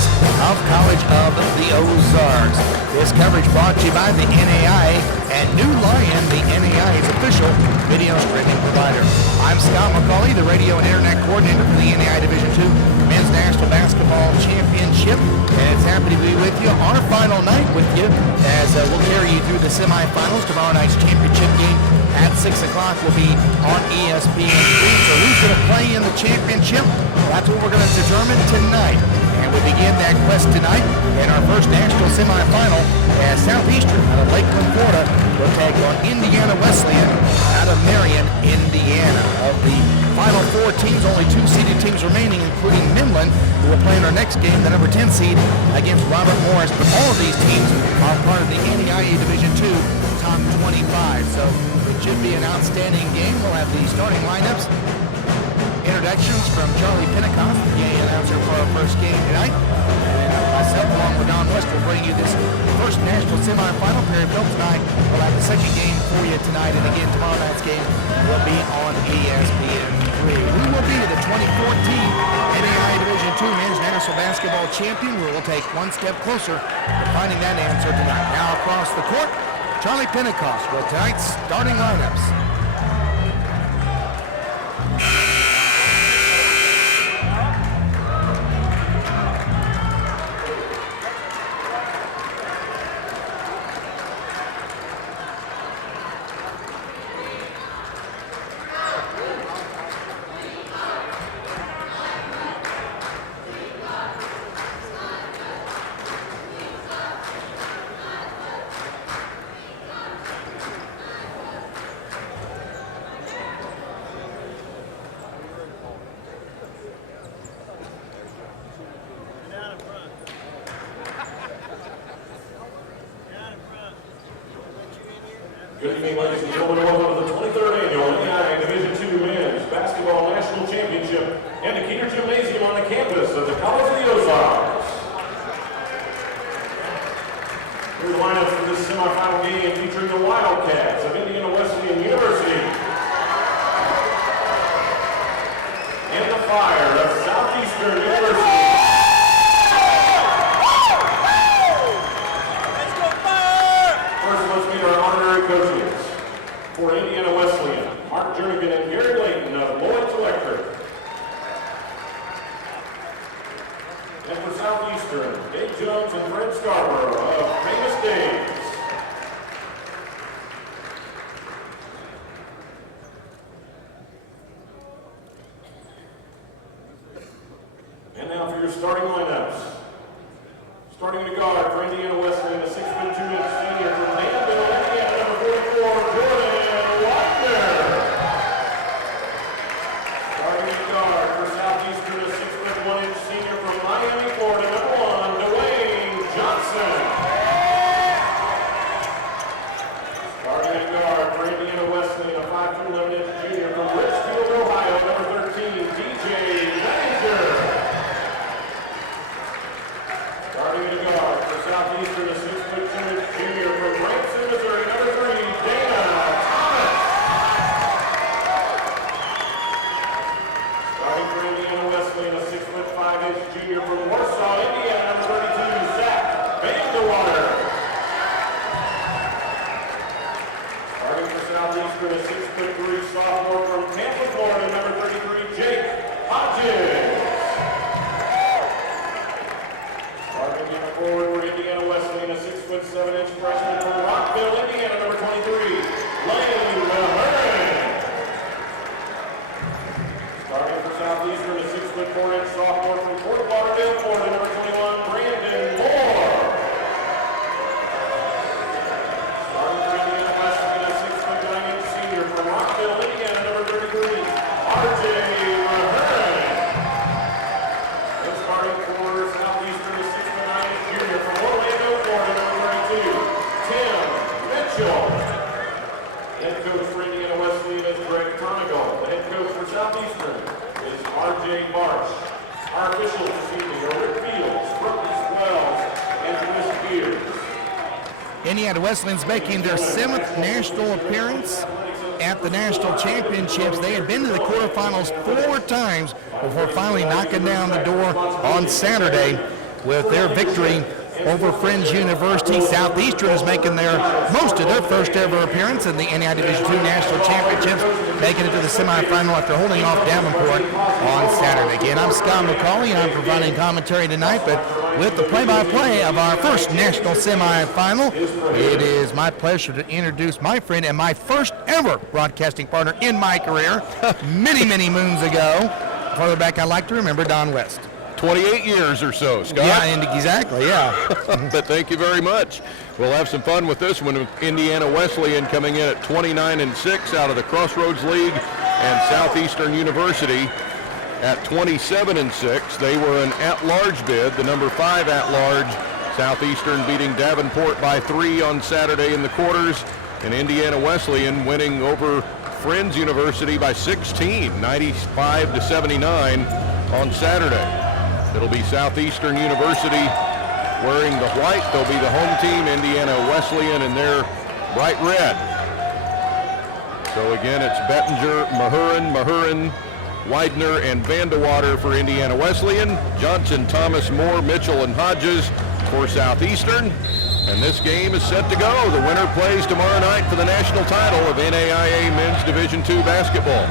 Campuses of College of the Ozarks. This coverage brought to you by the NAIA and New Lion, the NAIA's official video streaming provider. I'm Scott McCauley, the radio and internet coordinator for the NAIA Division II Men's National Basketball Championship, and it's happy to be with you on our final night with you as we'll carry you through the semifinals. Tomorrow night's championship game at 6 o'clock will be on ESPN3. So who's going to play in the championship? That's what we're going to determine tonight. And we begin that quest tonight in our first national semifinal as Southeastern out of Lakeland, Florida will take on Indiana Wesleyan out of Marion, Indiana. Of the final four teams, only two seeded teams remaining, including Midland, who will play in our next game, the number 10 seed against Robert Morris. But all of these teams are part of the NAIA Division II top 25. So it should be an outstanding game. We'll have the starting lineups. Introductions from Charlie Pentecost, the game announcer for our first game tonight. And then myself, along with Don West, will bring you this first national semifinal. Perry Phillips and I will have the second game for you tonight. And again, tomorrow night's game will be on ESPN3. We will be the 2014 NAIA Division II Men's National Basketball Champion. We will take one step closer to finding that answer tonight. Now across the court, Charlie Pentecost with tonight's starting lineups. Good evening, ladies and gentlemen. Welcome to the 23rd Annual NAIA Division II Men's Basketball National Championship and the Keener Gymnasium on the campus of the College of the Ozarks. Here's the lineups for this semifinal game featuring the Wildcats of Indiana Wesleyan University and the Fire of Southeastern University. Coaches for Indiana Wesleyan, Mark Jernigan and Gary Layton of Lawrence Electric. And for Southeastern, Dave Jones and Fred Scarborough of Famous Days. And now for your starting lineups. Starting to guard for Indiana Wesleyan, a 6'2" senior from Danville, Indiana, number 44, Jordan Weidner. Starting to guard for Southeastern, a 6'1" senior from Miami, Florida, number 1, Dwayne Johnson. Starting to guard for Indiana Wesleyan, a 5'11" junior from Richfield, Ohio, number 13, DJ Manager. Starting to guard for Southeastern, a 6'2" junior from Branson, Missouri, number 3, Dana Thomas. Starting for Indiana Wesleyan, a 6'5" junior from Warsaw, Indiana, number 32, Zach Vandewater. Starting for Southeastern, a 6'3" sophomore from Tampa, Florida, number 33, Jake Hodges. Forward for Indiana Wesleyan, a 6'7" freshman from Rockville, Indiana, number 23, Lane Mahern. Starting for Southeastern, a 6'4" sophomore from Fort Lauderdale, Florida, number 21, Brandon Moore. Starting for Indiana Wesleyan, a 6'9" senior from Rockville, Indiana, number 33, RJ Mahern. And starting for Southeastern, a 6'9" junior from Orlando, Florida, number 32, Tim Mitchell. Head coach for Indiana Wesleyan is Greg Tonigal. The head coach for Southeastern is RJ Marsh. Our officials this evening are Rick Fields, Brooklyn Wells, and Chris Gears. Indiana Wesleyan's making their 7th national appearance at the national championships. They had been to the quarterfinals 4 times before finally knocking down the door on Saturday. with their victory over Friends University. Southeastern is making most of their first ever appearance in the NAI Division II National Championships, making it to the semifinal after holding off Davenport on Saturday. Again, I'm Scott McCauley, and I'm providing commentary tonight, but with the play-by-play of our first national semifinal, it is my pleasure to introduce my friend and my first ever broadcasting partner in my career, many, many moons ago. Farther back I like to remember, Don West. 28 years or so, Scott. Yeah, exactly, yeah. But thank you very much. We'll have some fun with this one with Indiana Wesleyan coming in at 29-6 out of the Crossroads League, and Southeastern University at 27-6. They were an at-large bid, the number 5 at-large. Southeastern beating Davenport by 3 on Saturday in the quarters, and Indiana Wesleyan winning over Friends University by 16, 95-79 on Saturday. It'll be Southeastern University wearing the white. They'll be the home team. Indiana Wesleyan in their bright red. So again, it's Bettinger, Mahurin, Weidner, and Vandewater for Indiana Wesleyan. Johnson, Thomas, Moore, Mitchell, and Hodges for Southeastern. And this game is set to go. The winner plays tomorrow night for the national title of NAIA Men's Division II basketball.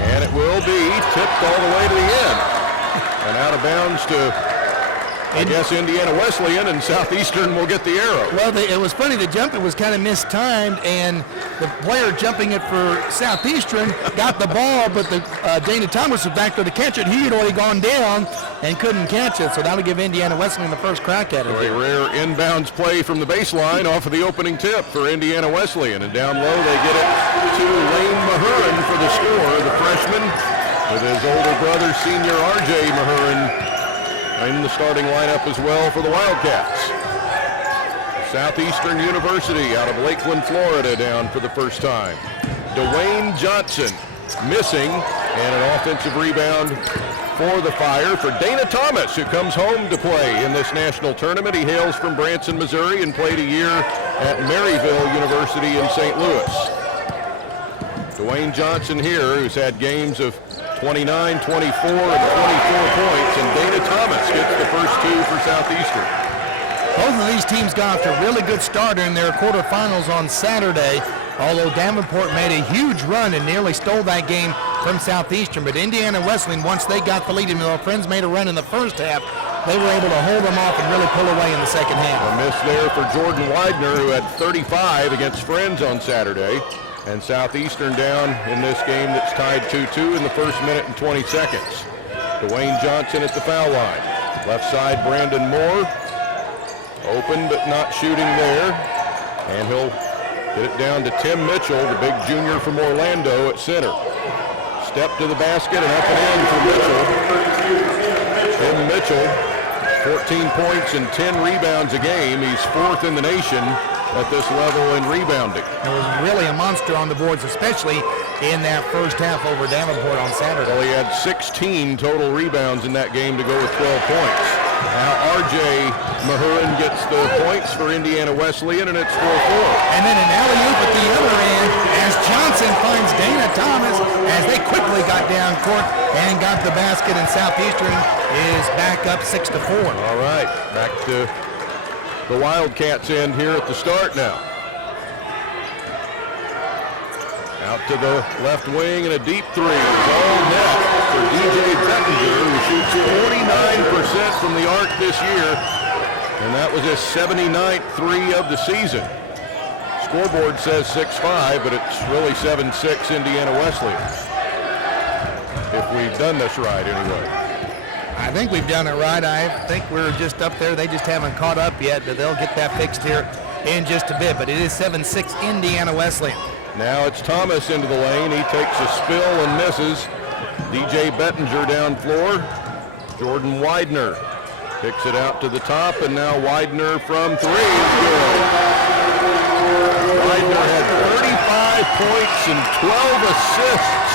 And it will be tipped all the way to the end. And out of bounds to, I guess, Indiana Wesleyan, and Southeastern will get the arrow. Well, it was funny. The jump, it was kind of mistimed, and the player jumping it for Southeastern got the ball, but Dana Thomas was back there to catch it. He had already gone down and couldn't catch it, so that'll give Indiana Wesleyan the first crack at it. A rare inbounds play from the baseline off of the opening tip for Indiana Wesleyan, and down low they get it to Lane Mahurin for the score, the freshman, with his older brother, senior R.J. Mahurin, in the starting lineup as well for the Wildcats. Southeastern University out of Lakeland, Florida, down for the first time. Dwayne Johnson missing, and an offensive rebound for the Fire for Dana Thomas, who comes home to play in this national tournament. He hails from Branson, Missouri, and played a year at Maryville University in St. Louis. Dwayne Johnson here, who's had games of 29, 24, and 24 points, and Dana Thomas gets the first 2 for Southeastern. Both of these teams got off to a really good start in their quarterfinals on Saturday, although Davenport made a huge run and nearly stole that game from Southeastern. But Indiana Wesleyan, once they got the lead, and their friends made a run in the first half, they were able to hold them off and really pull away in the second half. A miss there for Jordan Weidner, who had 35 against Friends on Saturday. And Southeastern down in this game that's tied 2-2 in the first minute and 20 seconds. Dwayne Johnson at the foul line. Left side, Brandon Moore. Open but not shooting there. And he'll get it down to Tim Mitchell, the big junior from Orlando, at center. Step to the basket and up and in for Mitchell. Tim Mitchell, 14 points and 10 rebounds a game. He's 4th in the nation at this level in rebounding. It was really a monster on the boards, especially in that first half over Davenport on Saturday. Well, he had 16 total rebounds in that game to go with 12 points. Now R.J. Mahurin gets the points for Indiana Wesleyan, and it's 4-4. And then an alley-oop at the other end as Johnson finds Dana Thomas as they quickly got down court and got the basket, and Southeastern is back up 6-4. All right, back to the Wildcats end here at the start now. Out to the left wing, and a deep three is all net for DJ Bettinger, who shoots 49% from the arc this year, and that was his 79th three of the season. Scoreboard says 6-5, but it's really 7-6 Indiana Wesleyan, if we've done this right anyway. I think we've done it right. I think we're just up there. They just haven't caught up yet, but they'll get that fixed here in just a bit. But it is 7-6 Indiana Wesleyan. Now it's Thomas into the lane. He takes a spill and misses. DJ Bettinger down floor. Jordan Weidner kicks it out to the top, and now Weidner from 3 is good. Weidner had 35 points and 12 assists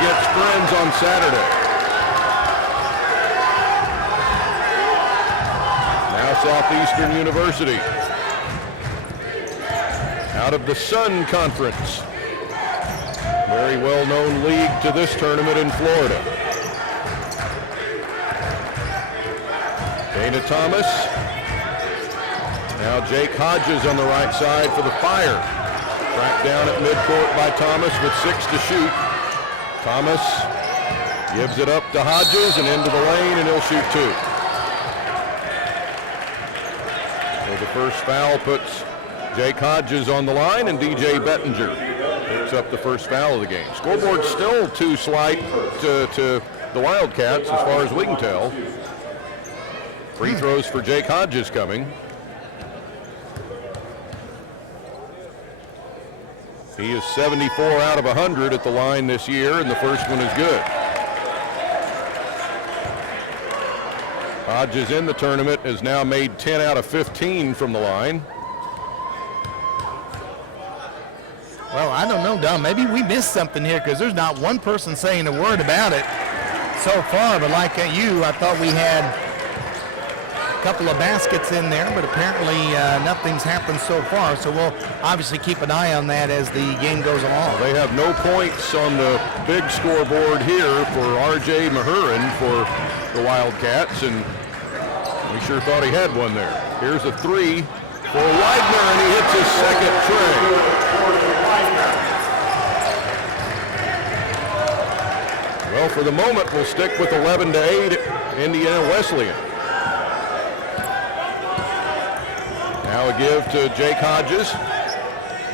against Friends on Saturday. Southeastern University out of the Sun Conference. Very well-known league to this tournament in Florida. Dana Thomas. Now Jake Hodges on the right side for the Fire. Tracked down at midcourt by Thomas with 6 to shoot. Thomas gives it up to Hodges and into the lane, and he'll shoot 2. So the first foul puts Jake Hodges on the line, and DJ Bettinger picks up the first foul of the game. Scoreboard's still too slight to the Wildcats as far as we can tell. Free throws for Jake Hodges coming. He is 74 out of 100 at the line this year, and the first one is good. Hodges in the tournament has now made 10 out of 15 from the line. Well, I don't know, Don. Maybe we missed something here because there's not one person saying a word about it so far. But like you, I thought we had a couple of baskets in there, but apparently nothing's happened so far. So we'll obviously keep an eye on that as the game goes along. They have no points on the big scoreboard here for R.J. Mahurin for the Wildcats, and we sure thought he had one there. Here's a 3 for Weidner, and he hits his second tray. Well, for the moment, we'll stick with 11-8 Indiana Wesleyan. Now a give to Jake Hodges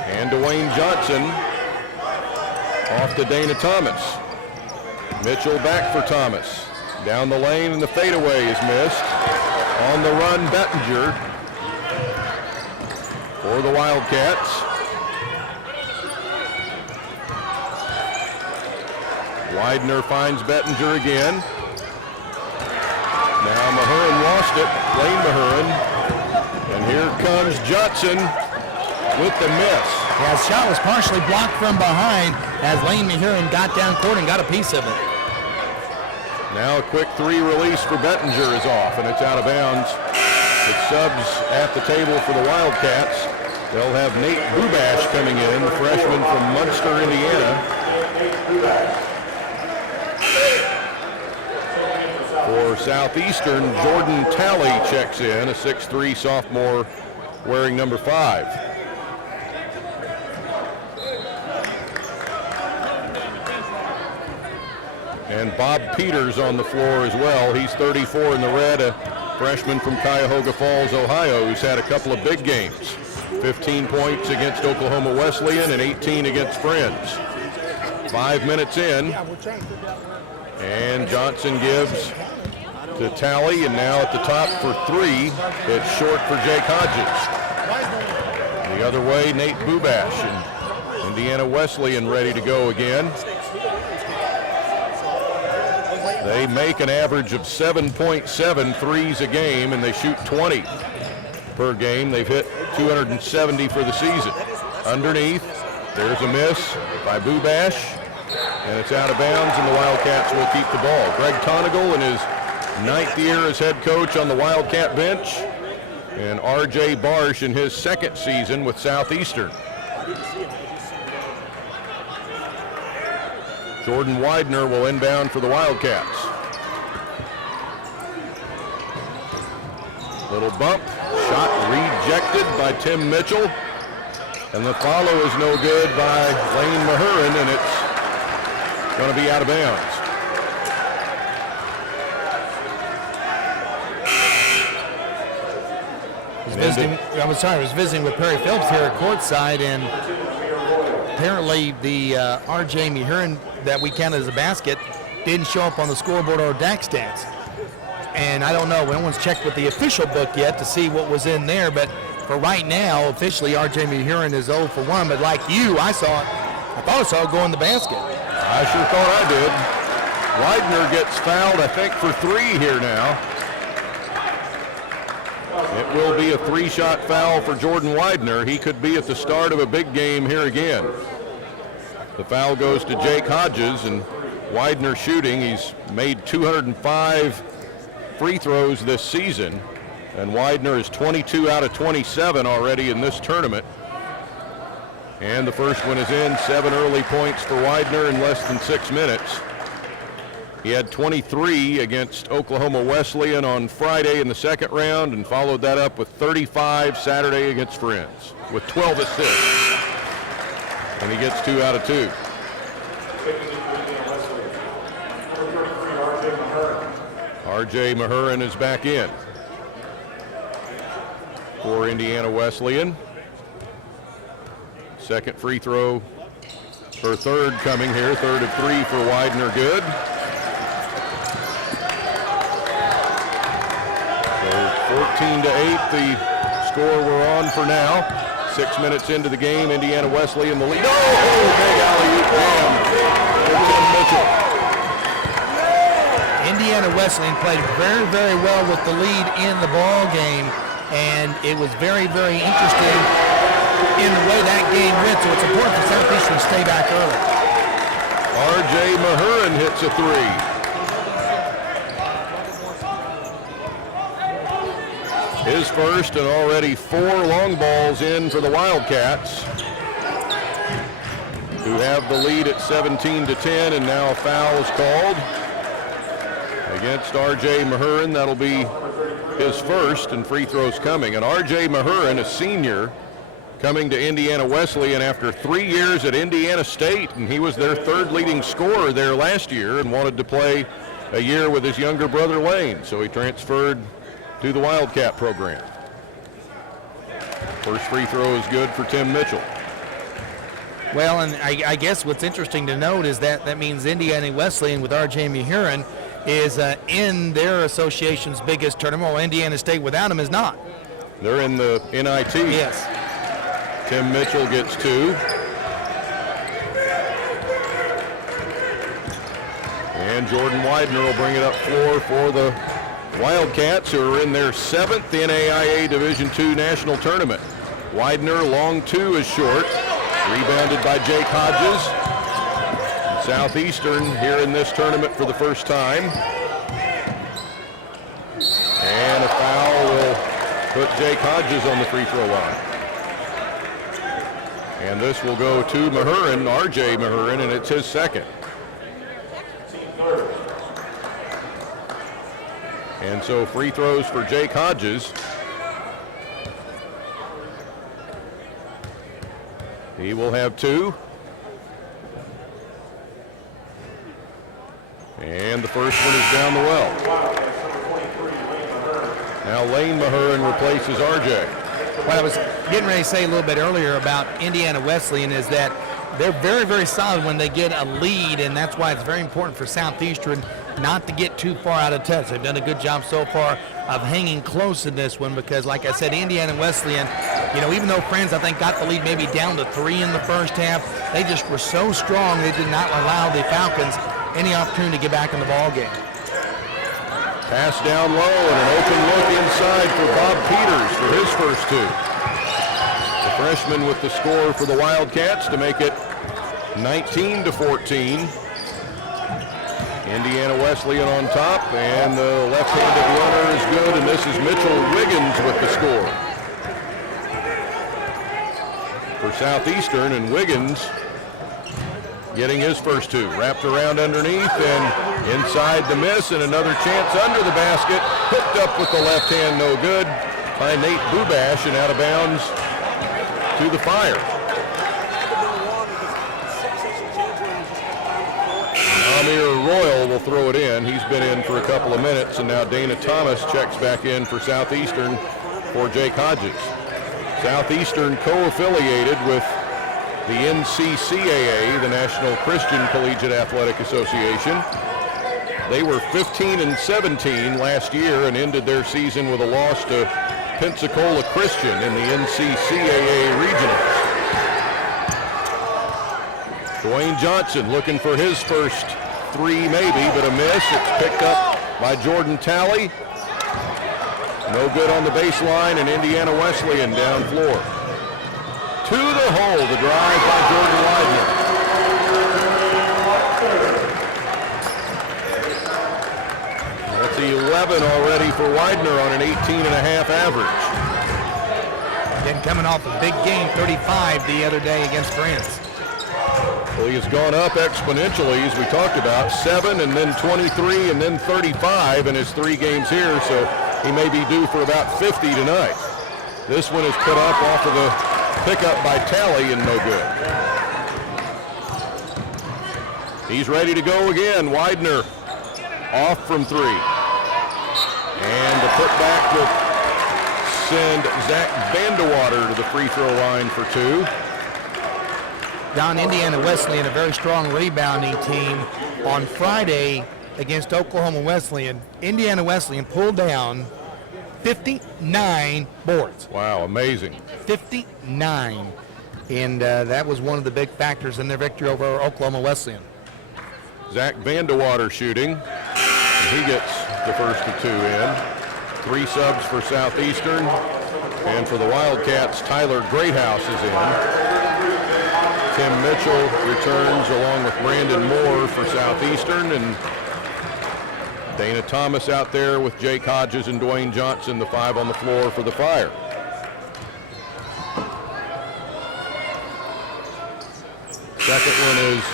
and Dwayne Johnson off to Dana Thomas. Mitchell back for Thomas. Down the lane, and the fadeaway is missed. On the run, Bettinger for the Wildcats. Weidner finds Bettinger again. Now Mahurin lost it, Lane Mahurin. And here comes Johnson with the miss. Yeah, his shot was partially blocked from behind as Lane Mahurin got down court and got a piece of it. Now a quick 3 release for Bettinger is off, and it's out of bounds. It subs at the table for the Wildcats. They'll have Nate Bubash coming in, the freshman from Munster, Indiana. For Southeastern, Jordan Talley checks in, a 6'3" sophomore wearing number 5. And Bob Peters on the floor as well. He's 34 in the red, a freshman from Cuyahoga Falls, Ohio, who's had a couple of big games. 15 points against Oklahoma Wesleyan and 18 against Friends. 5 minutes in, and Johnson gives to Talley, and now at the top for 3. It's short for Jake Hodges. The other way, Nate Bubash, and Indiana Wesleyan ready to go again. They make an average of 7.7 threes a game, and they shoot 20 per game. They've hit 270 for the season. Underneath, there's a miss by Bubash, and it's out of bounds, and the Wildcats will keep the ball. Greg Tonigal in his 9th year as head coach on the Wildcat bench, and R.J. Barsh in his 2nd season with Southeastern. Jordan Weidner will inbound for the Wildcats. Little bump, shot rejected by Tim Mitchell, and the follow is no good by Lane Mahurin, and it's going to be out of bounds. I was visiting with Perry Phillips here at courtside, and apparently the R.J. Mahurin that we counted as a basket didn't show up on the scoreboard or DAC stats. And I don't know, no one's checked with the official book yet to see what was in there, but for right now, officially R.J. Mahurin is 0 for 1, but like you, I thought I saw it go in the basket. I sure thought I did. Weidner gets fouled, I think, for 3 here now. It will be a 3-shot foul for Jordan Weidner. He could be at the start of a big game here again. The foul goes to Jake Hodges, and Weidner shooting. He's made 205 free throws this season, and Weidner is 22 out of 27 already in this tournament. And the first one is in. 7 early points for Weidner in less than 6 minutes. He had 23 against Oklahoma Wesleyan on Friday in the second round and followed that up with 35 Saturday against Friends with 12 assists. And he gets 2 out of 2. R.J. Mahurin is back in for Indiana Wesleyan. Second free throw, or third coming here, third of 3 for Weidner, good. So 14-8, the score we're on for now. 6 minutes into the game, Indiana Wesleyan the lead. Oh, big alley-oop jam for Tim Mitchell. Indiana Wesleyan played very, very well with the lead in the ball game, and it was very, very interesting in the way that game went, so it's important for Southeastern to stay back early. R.J. Mahurin hits a 3. His first, and already 4 long balls in for the Wildcats, who have the lead at 17-10, and now a foul is called against R.J. Mahurin. That'll be his first, and free throws coming. And R.J. Mahurin, a senior, coming to Indiana Wesleyan after 3 years at Indiana State, and he was their 3rd leading scorer there last year and wanted to play a year with his younger brother Lane, so he transferred to the Wildcat program. First free throw is good for Tim Mitchell. Well, and I guess what's interesting to note is that means Indiana Wesleyan with R.J. Mahurin is in their association's biggest tournament, while Indiana State without him is not. They're in the NIT. Yes. Tim Mitchell gets 2. And Jordan Weidner will bring it up floor for the Wildcats, who are in their 7th NAIA Division II national tournament. Weidner, long 2 is short. Rebounded by Jake Hodges. And Southeastern here in this tournament for the first time. And a foul will put Jake Hodges on the free throw line. And this will go to Mahurin, R.J. Mahurin, and it's his second. And so free throws for Jake Hodges. He will have 2. And the first one is down the well. Now Lane Mahurin replaces R.J. What I was getting ready to say a little bit earlier about Indiana Wesleyan is that they're very, very solid when they get a lead, and that's why it's very important for Southeastern not to get too far out of touch. They've done a good job so far of hanging close in this one because, like I said, Indiana Wesleyan, even though Friends, I think, got the lead maybe down to 3 in the first half, they just were so strong they did not allow the Falcons any opportunity to get back in the ball game. Pass down low and an open look inside for Bob Peters for his first 2. The freshman with the score for the Wildcats to make it 19-14. Indiana Wesleyan on top, and the left-handed runner is good, and this is Mitchell Wiggins with the score for Southeastern, and Wiggins getting his first 2. Wrapped around underneath and inside the miss, and another chance under the basket. Hooked up with the left hand, no good by Nate Bubash, and out of bounds to the Fire. Amir Royal will throw it in. He's been in for a couple of minutes, and now Dana Thomas checks back in for Southeastern for Jake Hodges. Southeastern co-affiliated with the NCCAA, the National Christian Collegiate Athletic Association. They were 15-17 last year and ended their season with a loss to Pensacola Christian in the NCCAA Regionals. Dwayne Johnson looking for his first 3 maybe, but a miss. It's picked up by Jordan Talley. No good on the baseline, and Indiana Wesleyan down floor. To the hole, the drive by Jordan Weidner. That's 11 already for Weidner on an 18.5 average. Again, coming off a big game, 35 the other day against France. Well, he has gone up exponentially, as we talked about, 7 and then 23 and then 35 in his 3 games here, so he may be due for about 50 tonight. This one is put up off of a pickup by Talley and no good. He's ready to go again. Weidner off from 3. And the putback will send Zach Vandewater to the free throw line for 2. Down Indiana Wesleyan, a very strong rebounding team. On Friday against Oklahoma Wesleyan, Indiana Wesleyan pulled down 59 boards. Wow, amazing. 59. And that was one of the big factors in their victory over Oklahoma Wesleyan. Zach Vandewater shooting. He gets the first of 2 in. 3 subs for Southeastern. And for the Wildcats, Tyler Greathouse is in. Tim Mitchell returns along with Brandon Moore for Southeastern, and Dana Thomas out there with Jake Hodges and Dwayne Johnson, the 5 on the floor for the Fire. Second one is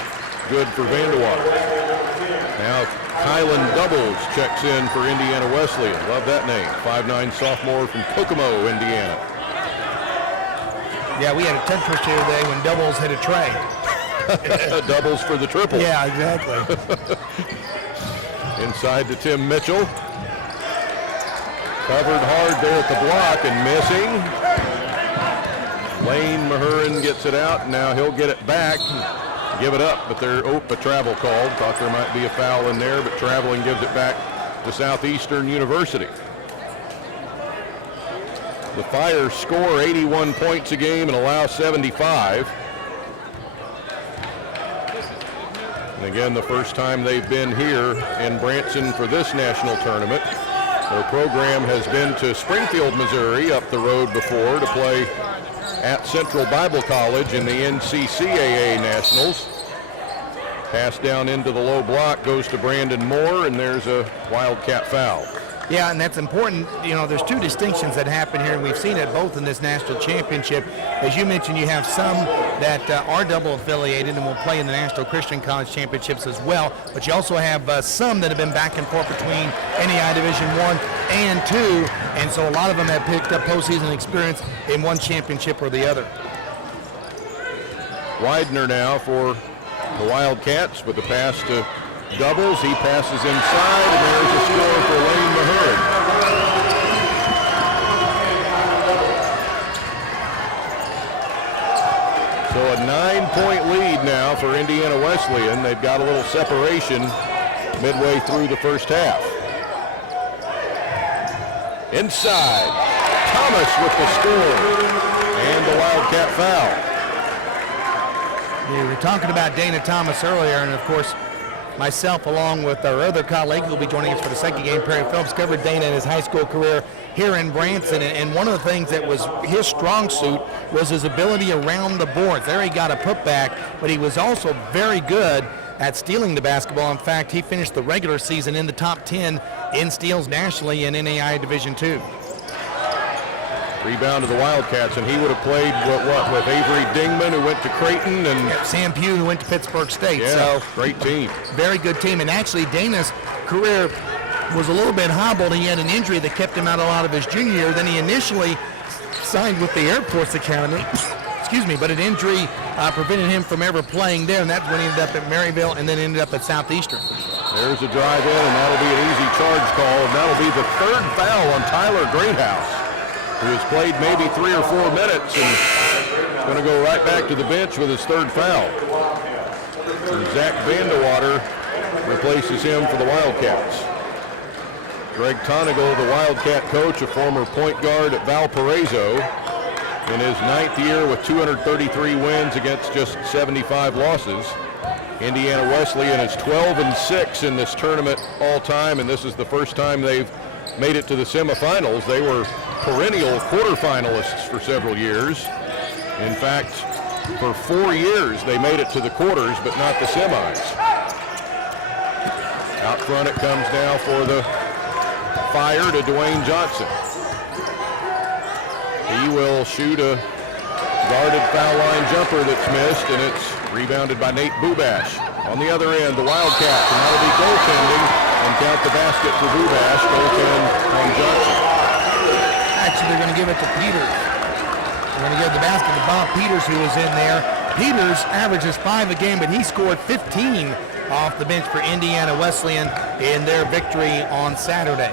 good for Vandewater. Now Kylan Doubles checks in for Indiana Wesleyan. Love that name. 5'9" sophomore from Kokomo, Indiana. Yeah, we had a temperature today when Doubles hit a tray. Doubles for the triple. Yeah, exactly. Inside to Tim Mitchell. Covered hard there at the block and missing. Lane Mahurin gets it out, and now he'll get it back. Give it up, but a travel called. Thought there might be a foul in there, but traveling gives it back to Southeastern University. The Fire score 81 points a game and allow 75. And again, the first time they've been here in Branson for this national tournament. Their program has been to Springfield, Missouri, up the road before to play at Central Bible College in the NCCAA Nationals. Pass down into the low block goes to Brandon Moore, and there's a Wildcat foul. Yeah, and that's important. You know, there's 2 distinctions that happen here, and we've seen it both in this national championship. As you mentioned, you have some that are double affiliated and will play in the National Christian College Championships as well, but you also have some that have been back and forth between NAI Division I and II, and so a lot of them have picked up postseason experience in one championship or the other. Weidner now for the Wildcats with the pass to Doubles. He passes inside, and there's a score for Lane Mahurin. So a 9-point lead now for Indiana Wesleyan. They've got a little separation midway through the first half. Inside, Thomas with the score, and the Wildcat foul. We were talking about Dana Thomas earlier, and of course, myself, along with our other colleague who will be joining us for the second game, Perry Phillips, covered Dana in his high school career here in Branson. And one of the things that was his strong suit was his ability around the boards. There he got a putback, but he was also very good at stealing the basketball. In fact, he finished the regular season in the top 10 in steals nationally in NAI Division II. Rebound to the Wildcats, and he would have played with Avery Dingman, who went to Creighton, and Sam Pugh, who went to Pittsburgh State. Yeah, so great team. Very good team. And actually, Dana's career was a little bit hobbled. He had an injury that kept him out a lot of his junior year. Then he initially signed with the Air Force Academy, but an injury prevented him from ever playing there, and that's when he ended up at Maryville and then ended up at Southeastern. There's a drive in, and that'll be an easy charge call, and that'll be the 3rd foul on Tyler Greathouse, who has played maybe 3 or 4 minutes and is going to go right back to the bench with his 3rd foul. And Zach Vandewater replaces him for the Wildcats. Greg Tonigal, the Wildcat coach, a former point guard at Valparaiso, in his 9th year with 233 wins against just 75 losses. Indiana Wesleyan is 12-6 in this tournament all time, and this is the first time they've made it to the semifinals. They were perennial quarterfinalists for several years. In fact, for 4 years they made it to the quarters, but not the semis. Out front it comes now for the Fire to Dwayne Johnson. He will shoot a guarded foul line jumper that's missed, and it's Rebounded by Nate Bubash. On the other end, the Wildcats, and that'll be goaltending, and count the basket for Bubash. Goaltend on Johnson. Actually, they're going to give it to Peters. They're going to give the basket to Bob Peters, who was in there. Peters averages 5 a game, but he scored 15 off the bench for Indiana Wesleyan in their victory on Saturday.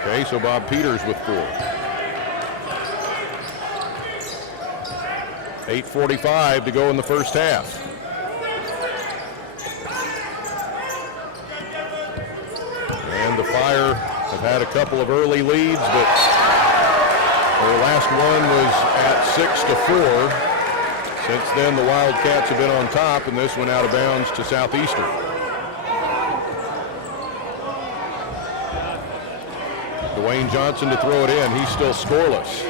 Okay, so Bob Peters with 4. 8:45 to go in the first half. And the Fire have had a couple of early leads, but their last one was at 6-4. Since then, the Wildcats have been on top, and this went out of bounds to Southeastern. Dwayne Johnson to throw it in. He's still scoreless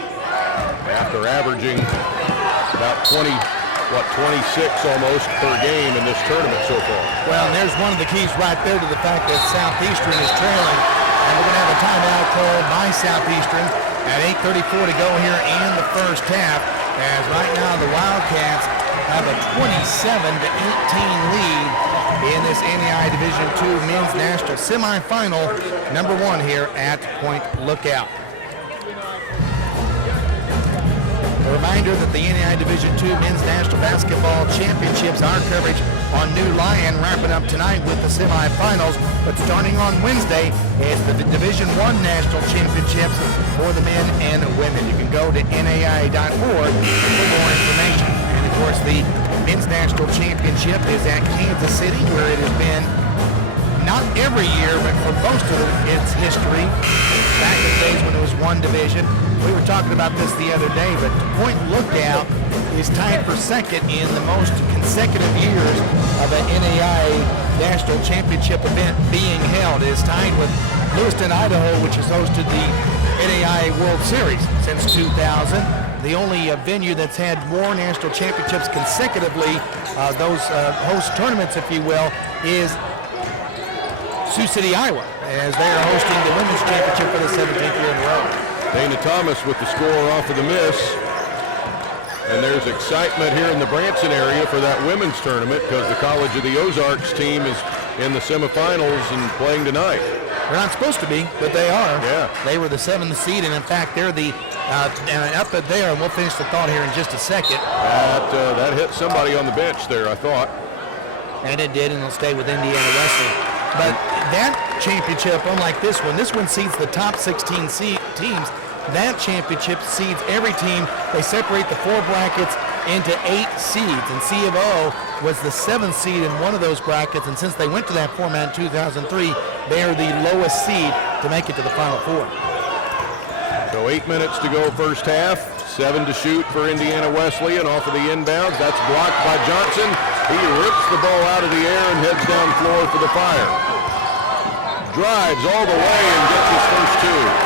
after averaging about 26 almost per game in this tournament so far. Well, and there's one of the keys right there to the fact that Southeastern is trailing, and we're going to have a timeout called by Southeastern at 8:34 to go here in the first half, as right now the Wildcats have a 27-18 lead in this NAI Division II Men's National Semifinal, number 1 here at Point Lookout. A reminder that the NAI Division II Men's National Basketball Championships, our coverage on New Lion, wrapping up tonight with the semifinals. But starting on Wednesday is the Division I National Championships for the men and women. You can go to NAI.org for more information. And of course, the Men's National Championship is at Kansas City, where it has been not every year, but for most of its history, back in the days when it was one division. We were talking about this the other day, but Point Lookout is tied for second in the most consecutive years of an NAI National Championship event being held. It is tied with Lewiston, Idaho, which has hosted the NAI World Series since 2000. The only venue that's had more national championships consecutively, those host tournaments, if you will, is Sioux City, Iowa, as they are hosting the Women's Championship for the 17th year in a row. Dana Thomas with the score off of the miss. And there's excitement here in the Branson area for that women's tournament because the College of the Ozarks team is in the semifinals and playing tonight. They're not supposed to be, but they are. Yeah. They were the 7th seed, and in fact, they're the up at there, and we'll finish the thought here in just a second. That hit somebody on the bench there, I thought. And it did, and it'll stay with Indiana Wesleyan. But that championship, unlike this one seeds the top 16 teams. That championship seeds every team. They separate the 4 brackets into 8 seeds, and C of O was the 7th seed in one of those brackets, and since they went to that format in 2003, they are the lowest seed to make it to the Final Four. So 8 minutes to go first half, 7 to shoot for Indiana Wesleyan off of the inbounds. That's blocked by Johnson. He rips the ball out of the air and heads down floor for the Fire. Drives all the way and gets his first 2.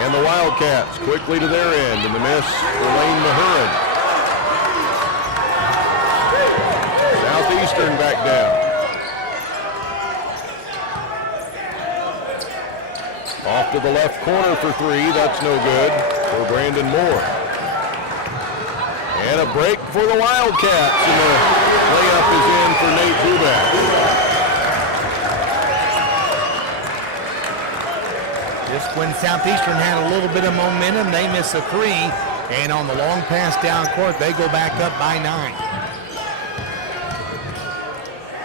And the Wildcats quickly to their end, and the miss for Lane Mahurin. Southeastern back down. Off to the left corner for 3. That's no good for Brandon Moore. And a break for the Wildcats, and the layup is in for Nate Bubash. Just when Southeastern had a little bit of momentum, they miss a 3, and on the long pass down court, they go back up by 9.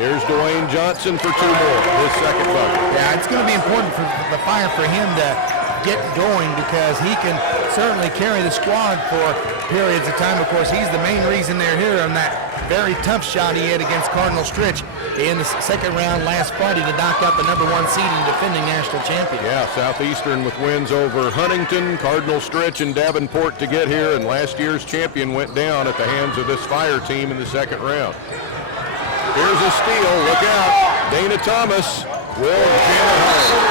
Here's Dwayne Johnson for 2 more, his second bucket. Yeah, it's going to be important for the Fire for him to get going because he can certainly carry the squad for periods of time. Of course, he's the main reason they're here on that very tough shot he had against Cardinal Stritch in the second round last Friday to knock out the number 1 seed and defending national champion. Yeah, Southeastern with wins over Huntington, Cardinal Stritch, and Davenport to get here, and last year's champion went down at the hands of this Fire team in the second round. Here's a steal, look out. Dana Thomas will jam it home.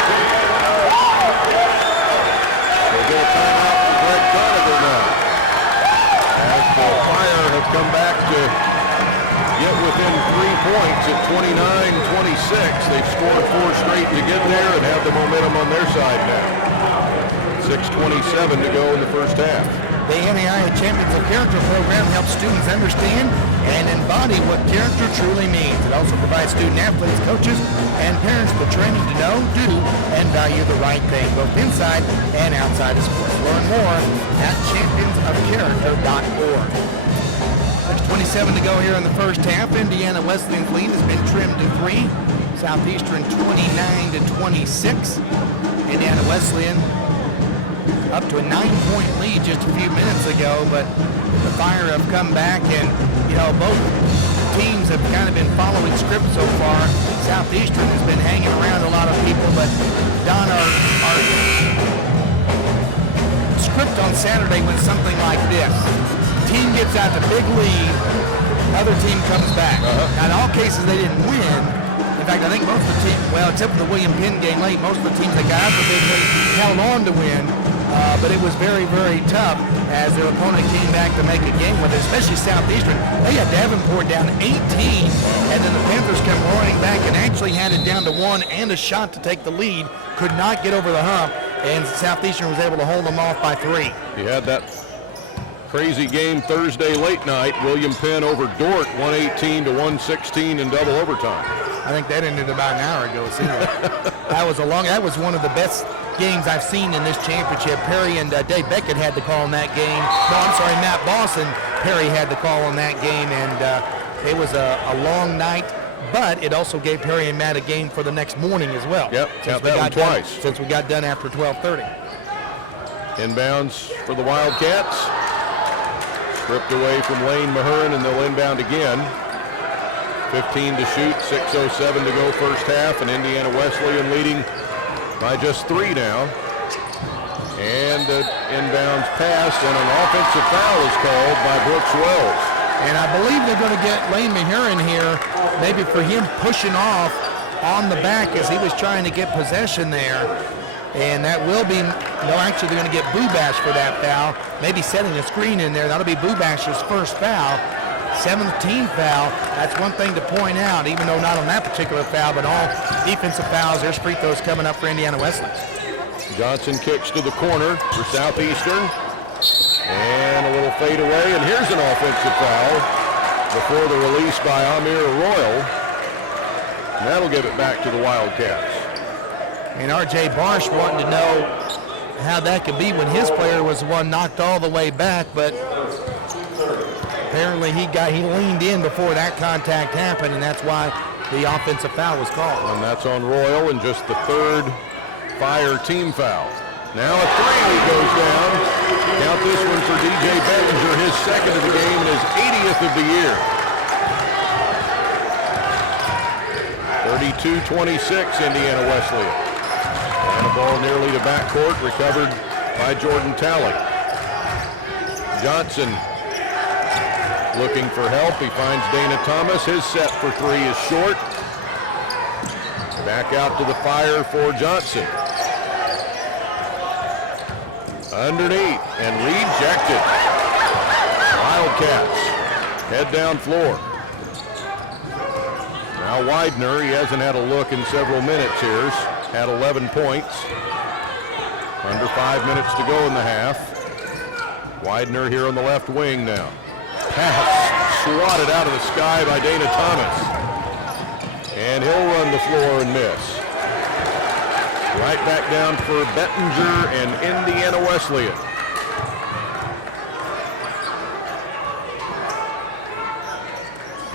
We'll get a timeout from Greg Conager now. As the Fire have come back to get within 3 points at 29-26. They've scored 4 straight to get there and have the momentum on their side now. 6:27 to go in the first half. The NAIA Champions of Character program helps students understand and embody what character truly means. It also provides student athletes, coaches, and parents the training to know, do, and value the right thing, both inside and outside of sports. Learn more at championsofcharacter.org. There's 27 to go here in the first half. Indiana Wesleyan's lead has been trimmed to 3. Southeastern 29 to 26. Indiana Wesleyan up to a 9-point lead just a few minutes ago, but the Fire have come back, and both teams have kind of been following script so far. Southeastern has been hanging around a lot of people, but Don, our script on Saturday went something like this: team gets out the big lead, other team comes back. Now in all cases they didn't win. In fact, I think most of the teams, well, except for the William Penn game late, most of the teams that got out the big lead held on to win. But it was very, very tough as their opponent came back to make a game with it, especially Southeastern. They had Davenport down 18, and then the Panthers come roaring back and actually had it down to 1 and a shot to take the lead. Could not get over the hump, and Southeastern was able to hold them off by 3. You had that crazy game Thursday late night. William Penn over Dordt, 118 to 116 in double overtime. I think that ended about an hour ago. That was one of the best games I've seen in this championship. Perry and Dave Beckett had the call on that game. No, I'm sorry, Matt Boss and Perry had the call on that game, and it was a long night, but it also gave Perry and Matt a game for the next morning as well. Yep, that one twice. Since we got done after 12:30. Inbounds for the Wildcats. Stripped away from Lane Mahurin, and they'll inbound again. 15 to shoot, 6:07 to go first half, and Indiana Wesleyan leading by just 3 now. And an inbounds pass, and an offensive foul is called by Brooks Wells. And I believe they're going to get Lane Mahurin here, maybe for him pushing off on the back as he was trying to get possession there. And that will be, no, actually they're going to get Bubash for that foul, maybe setting a screen in there. That'll be Bubash's first foul. 7th team foul. That's one thing to point out, even though not on that particular foul, but all defensive fouls. There's free throws coming up for Indiana Wesleyan. Johnson kicks to the corner for Southeastern. And a little fade away, and here's an offensive foul before the release by Amir Royal. And that'll give it back to the Wildcats. And R.J. Barsh wanting to know how that could be when his player was the one knocked all the way back, but apparently he leaned in before that contact happened, and that's why the offensive foul was called. And that's on Royal, and just the 3rd Fire team foul. Now a 3 goes down. Count this one for DJ Bettinger, his 2nd of the game and his 80th of the year. 32-26 Indiana Wesleyan. And a ball nearly to backcourt, recovered by Jordan Talley. Johnson looking for help. He finds Dana Thomas. His set for 3 is short. Back out to the Fire for Johnson. Underneath and rejected. Wildcats head down floor. Now Weidner, he hasn't had a look in several minutes here. Had 11 points. Under 5 minutes to go in the half. Widener here on the left wing now. Pass swatted out of the sky by Dana Thomas. And he'll run the floor and miss. Right back down for Bettinger and Indiana Wesleyan.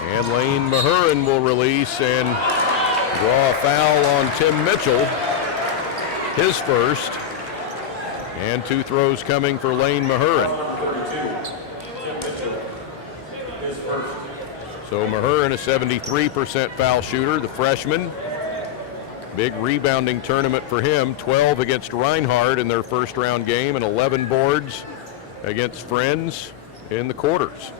And Lane Mahurin will release and draw a foul on Tim Mitchell. His first. And 2 throws coming for Lane Mahurin. So Mahurin, a 73% foul shooter, the freshman. Big rebounding tournament for him. 12 against Reinhardt in their first round game and 11 boards against Friends in the quarters.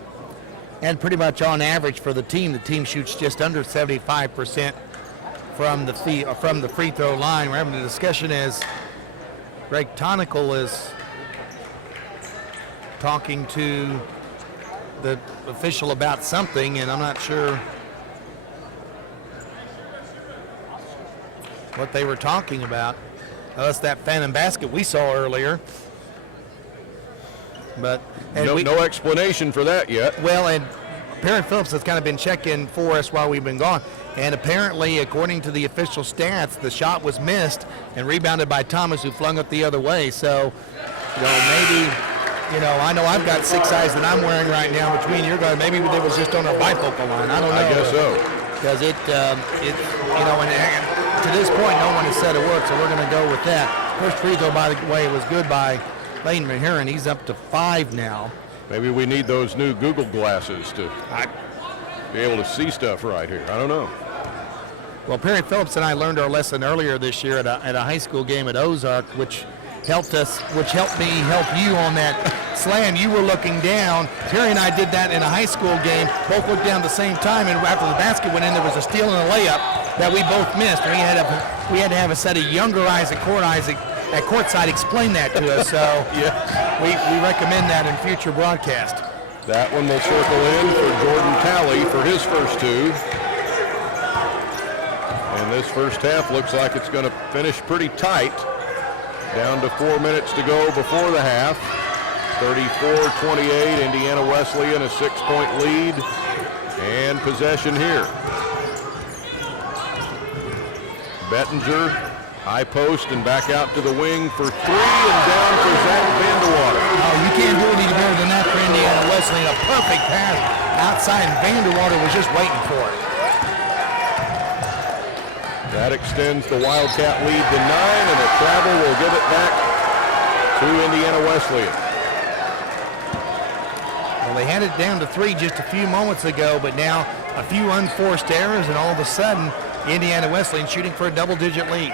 And pretty much on average for the team shoots just under 75% from the free throw line. We're having a discussion as Greg Tonical is talking to the official about something, and I'm not sure what they were talking about. That's that phantom basket we saw earlier. But No explanation for that yet. Well, and Perrin Phillips has kind of been checking for us while we've been gone. And apparently, according to the official stats, the shot was missed and rebounded by Thomas, who flung it the other way. So, maybe, I know I've got 6 eyes that I'm wearing right now between your guys. Maybe it was just on a bifocal line. I don't know. I guess so. Because and to this point, no one has said it worked, so we're going to go with that. First free throw, by the way, was good by Weidner here, and he's up to 5 now. Maybe we need those new Google glasses to be able to see stuff right here. I don't know. Well, Perry Phillips and I learned our lesson earlier this year at a high school game at Ozark, which helped me help you on that slam. You were looking down. Terry and I did that in a high school game. Both looked down at the same time, and after the basket went in, there was a steal and a layup that we both missed. And we had to have a set of younger eyes at courtside explain that to us. So we recommend that in future broadcast. That one will circle in for Jordan Talley for his first 2. And this first half looks like it's going to finish pretty tight. Down to 4 minutes to go before the half. 34-28, Indiana Wesleyan, a 6-point lead. And possession here. Bettinger, high post and back out to the wing for 3 and down for Zach Vanderwater. Oh, you can't do any better than that for Indiana Wesleyan. A perfect pass outside, and Vanderwater was just waiting for it. That extends the Wildcat lead to 9, and the travel will give it back to Indiana Wesleyan. Well, they had it down to 3 just a few moments ago, but now a few unforced errors, and all of a sudden, Indiana Wesleyan shooting for a double-digit lead.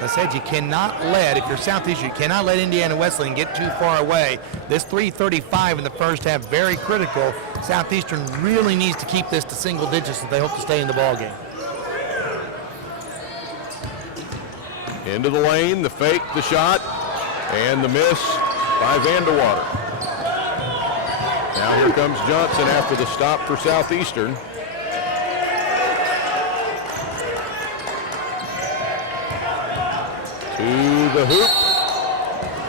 As I said, you cannot if you're Southeastern, you cannot let Indiana Wesleyan get too far away. This 3:35 in the first half, very critical. Southeastern really needs to keep this to single digits if they hope to stay in the ball game. Into the lane, the fake, the shot, and the miss by Vanderwater. Now here comes Johnson after the stop for Southeastern. To the hoop.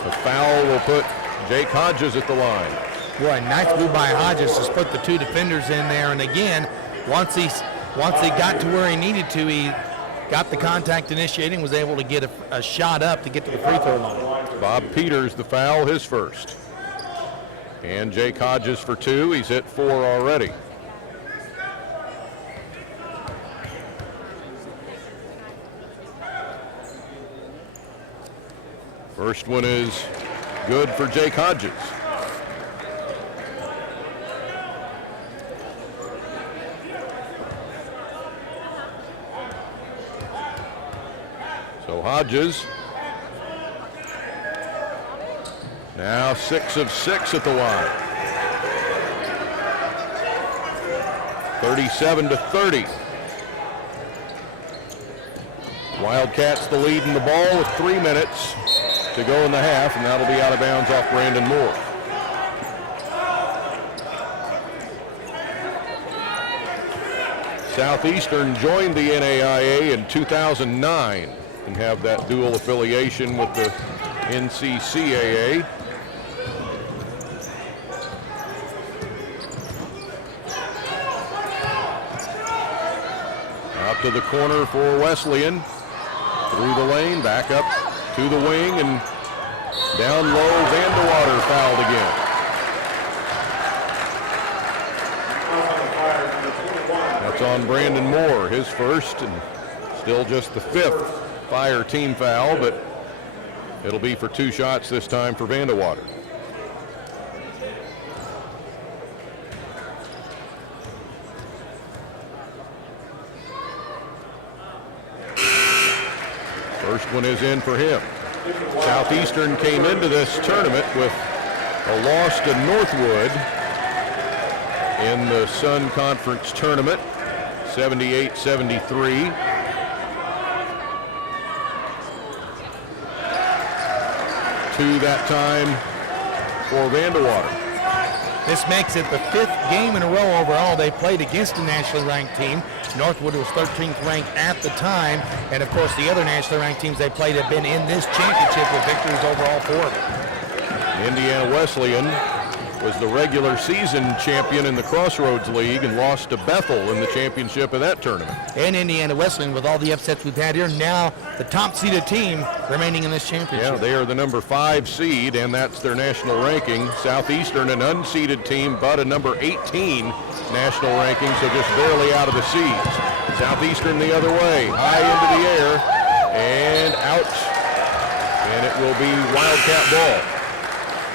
The foul will put Jake Hodges at the line. Boy, nice move by Hodges to split the 2 defenders in there. And again, once he got to where he needed to, he got the contact initiating, was able to get a shot up to get to the free throw line. Bob Peters, the foul, his first. And Jake Hodges for 2. He's hit 4 already. First one is good for Jake Hodges. So Hodges now 6 of 6 at the line. 37-30. Wildcats the lead in the ball with 3 minutes to go in the half, and that'll be out of bounds off Brandon Moore. Southeastern joined the NAIA in 2009 and have that dual affiliation with the NCCAA. Out to the corner for Wesleyan. Through the lane, back up to the wing, and down low, Vanderwater fouled again. That's on Brandon Moore, his first, and still just the 5th Fire team foul, but it'll be for 2 shots this time for Vanderwater. First one is in for him. Southeastern came into this tournament with a loss to Northwood in the Sun Conference tournament, 78-73. Two that time for Vanderwater. This makes it the 5th game in a row overall they played against a nationally ranked team. Northwood was 13th ranked at the time, and of course the other nationally ranked teams they played have been in this championship with victories over all 4 of them. Indiana Wesleyan was the regular season champion in the Crossroads League and lost to Bethel in the championship of that tournament. And Indiana Wesleyan, with all the upsets we've had here, now the top-seeded team remaining in this championship. Yeah, they are the number 5 seed, and that's their national ranking. Southeastern, an unseeded team, but a number 18 national ranking, so just barely out of the seeds. Southeastern the other way, high into the air, and out, and it will be Wildcat ball.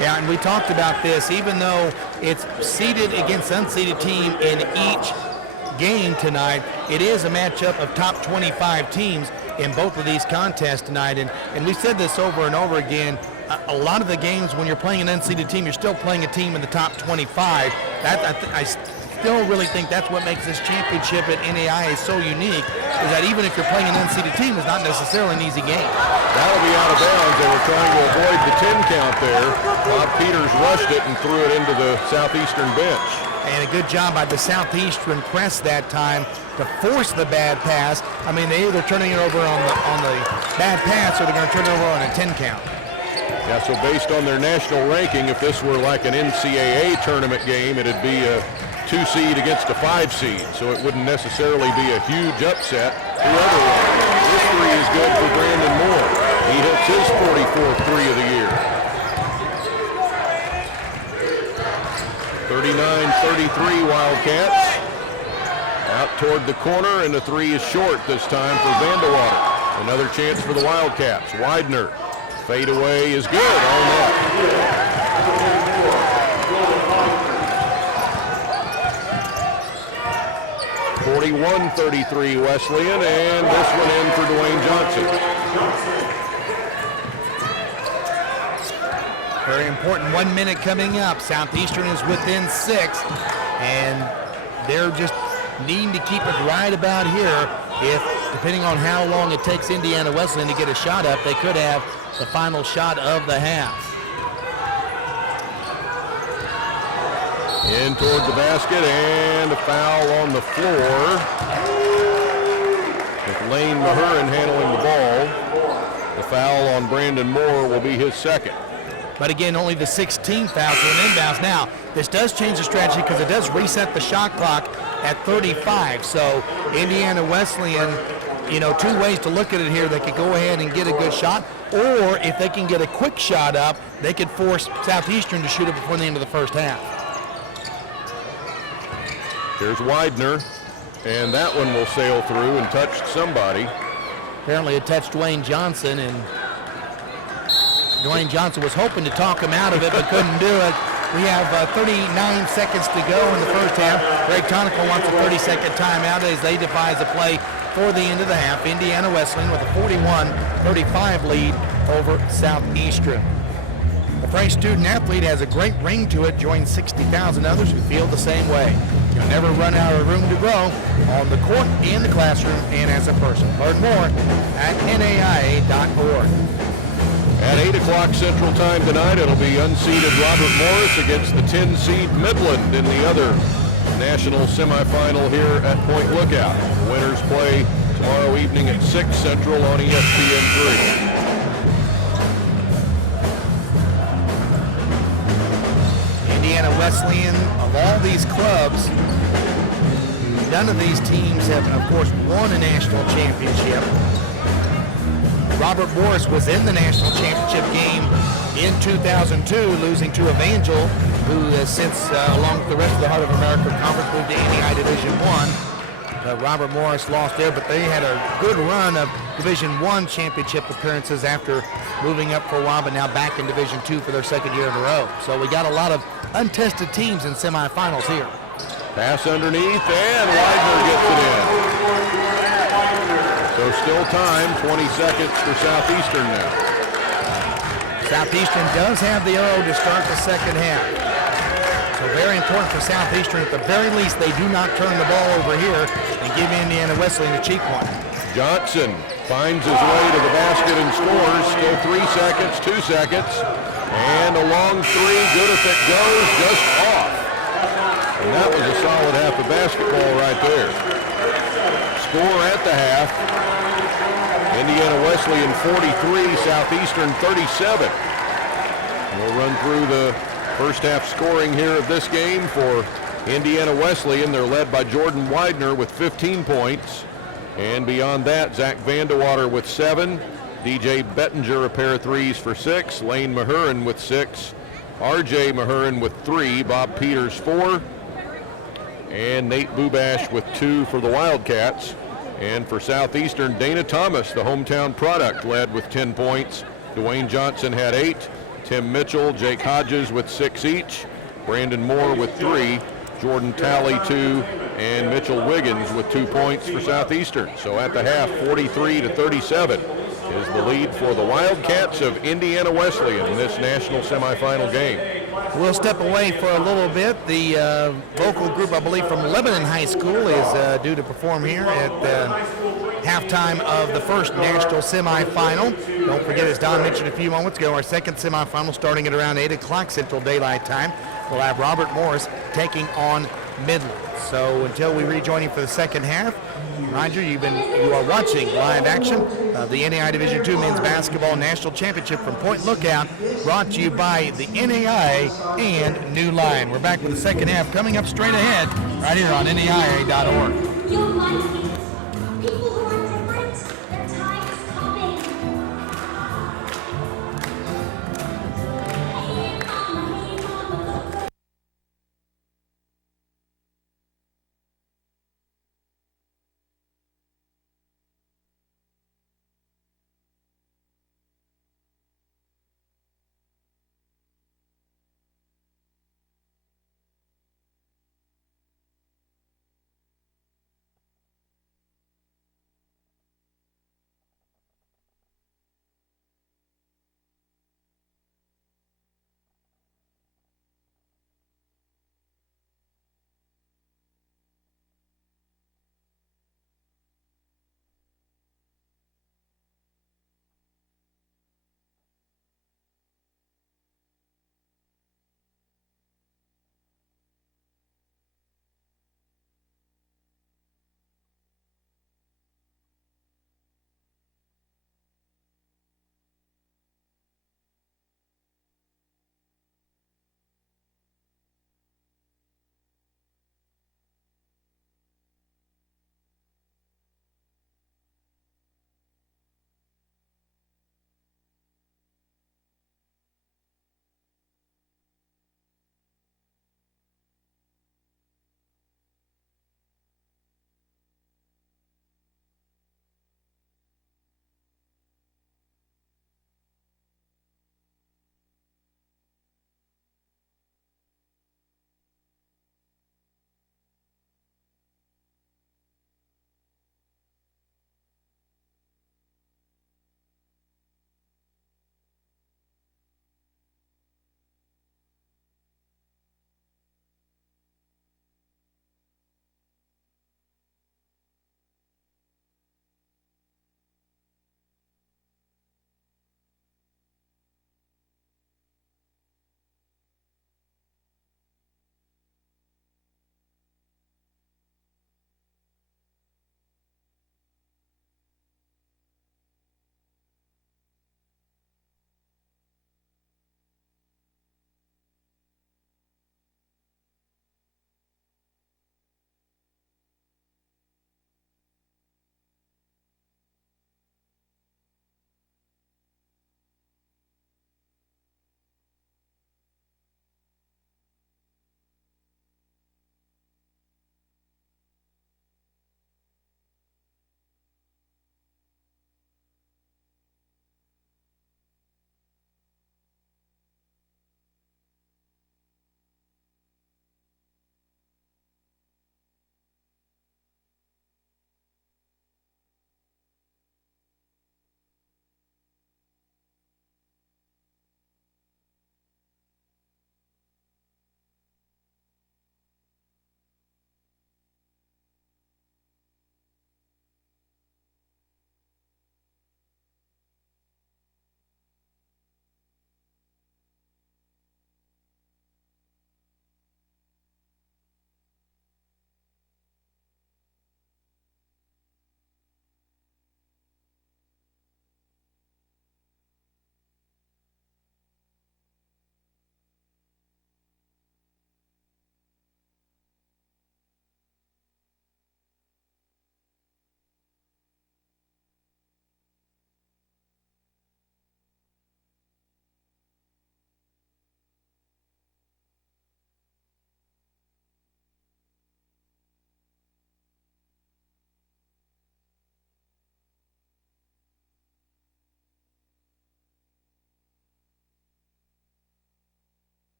Yeah, and we talked about this, even though it's seeded against unseeded team in each game tonight, it is a matchup of top 25 teams in both of these contests tonight. And we said this over and over again, a lot of the games when you're playing an unseeded team, you're still playing a team in the top 25. I still really think that's what makes this championship at NAIA so unique, is that even if you're playing an unseeded team, it's not necessarily an easy game. That'll be out of bounds. They were trying to avoid the 10 count there. Bob Peters rushed it and threw it into the Southeastern bench. And a good job by the Southeastern press that time to force the bad pass. I mean, they're either turning it over on the bad pass or they're going to turn it over on a 10 count. Yeah, so based on their national ranking, if this were like an NCAA tournament game, it'd be a 2 seed against a 5 seed, so it wouldn't necessarily be a huge upset the other way. This three is good for Brandon Moore. He hits his 44th three of the year. 39-33 Wildcats. Out toward the corner, and the three is short this time for Vandewater. Another chance for the Wildcats. Weidner. Fade away is good. All net. 41-33 Wesleyan, and this one in for Dwayne Johnson. Very important 1 minute coming up. Southeastern is within 6, and they're just needing to keep it right about here. If, depending on how long it takes Indiana Wesleyan to get a shot up, they could have the final shot of the half. In toward the basket, and a foul on the floor with Lane Mahurin handling the ball. The foul on Brandon Moore will be his second. But again, only the 16th foul to an inbounds. Now, this does change the strategy because it does reset the shot clock at 35. So Indiana Wesleyan, you know, 2 ways to look at it here. They could go ahead and get a good shot, or if they can get a quick shot up, they could force Southeastern to shoot it before the end of the first half. Here's Weidner, and that one will sail through and touch somebody. Apparently it touched Dwayne Johnson, and Dwayne Johnson was hoping to talk him out of it, but couldn't do it. We have 39 seconds to go in the first half. Greg Tonical wants a 30-second timeout as they devise a play for the end of the half. Indiana Wesleyan with a 41-35 lead over Southeastern. The French student-athlete has a great ring to it, joins 60,000 others who feel the same way. You'll never run out of room to grow on the court, in the classroom, and as a person. Learn more at NAIA.org. At 8 o'clock Central Time tonight, it'll be unseeded Robert Morris against the 10-seed Midland in the other national semifinal here at Point Lookout. The winners play tomorrow evening at 6 Central on ESPN3. Indiana Wesleyan, of all these clubs, none of these teams have, of course, won a national championship. Robert Morris was in the national championship game in 2002, losing to Evangel, who has since, along with the rest of the Heart of America Conference, moved to NAIA Division I. Robert Morris lost there, but they had a good run of Division I championship appearances after moving up for a while, but now back in Division II for their second year in a row. So we got a lot of untested teams in semifinals here. Pass underneath, and Weidner gets it in. So still time, 20 seconds for Southeastern now. Southeastern does have the arrow to start the second half. So very important for Southeastern. At the very least, they do not turn the ball over here and give Indiana Wesleyan a cheap one. Johnson finds his way to the basket and scores. Still 3 seconds, 2 seconds. And a long three, good if it goes, just off. And that was a solid half of basketball right there. Score at the half. Indiana Wesleyan 43, Southeastern 37. We'll run through the first half scoring here of this game for Indiana Wesleyan. They're led by Jordan Weidner with 15 points. And beyond that, Zach Vandewater with 7. DJ Bettinger a pair of threes for 6. Lane Mahurin with 6. RJ Mahurin with 3. Bob Peters 4. And Nate Bubash with 2 for the Wildcats. And for Southeastern, Dana Thomas, the hometown product, led with 10 points. Dwayne Johnson had 8. Tim Mitchell, Jake Hodges with 6 each. Brandon Moore with 3. Jordan Talley 2. And Mitchell Wiggins with 2 points for Southeastern. So at the half, 43-37 is the lead for the Wildcats of Indiana Wesleyan in this national semifinal game. We'll step away for a little bit. The vocal group, I believe, from Lebanon High School is due to perform here at halftime of the first national semifinal. Don't forget, as Don mentioned a few moments ago, our second semifinal starting at around 8 o'clock Central Daylight Time. We'll have Robert Morris taking on Midland. So until we rejoin you for the second half, Roger, you are watching live action of the NAI Division II Men's Basketball National Championship from Point Lookout, brought to you by the NAI and New Line. We're back with the second half coming up straight ahead right here on NAIA.org. You'll like it. People who are different, their time is coming. Hey mama, look.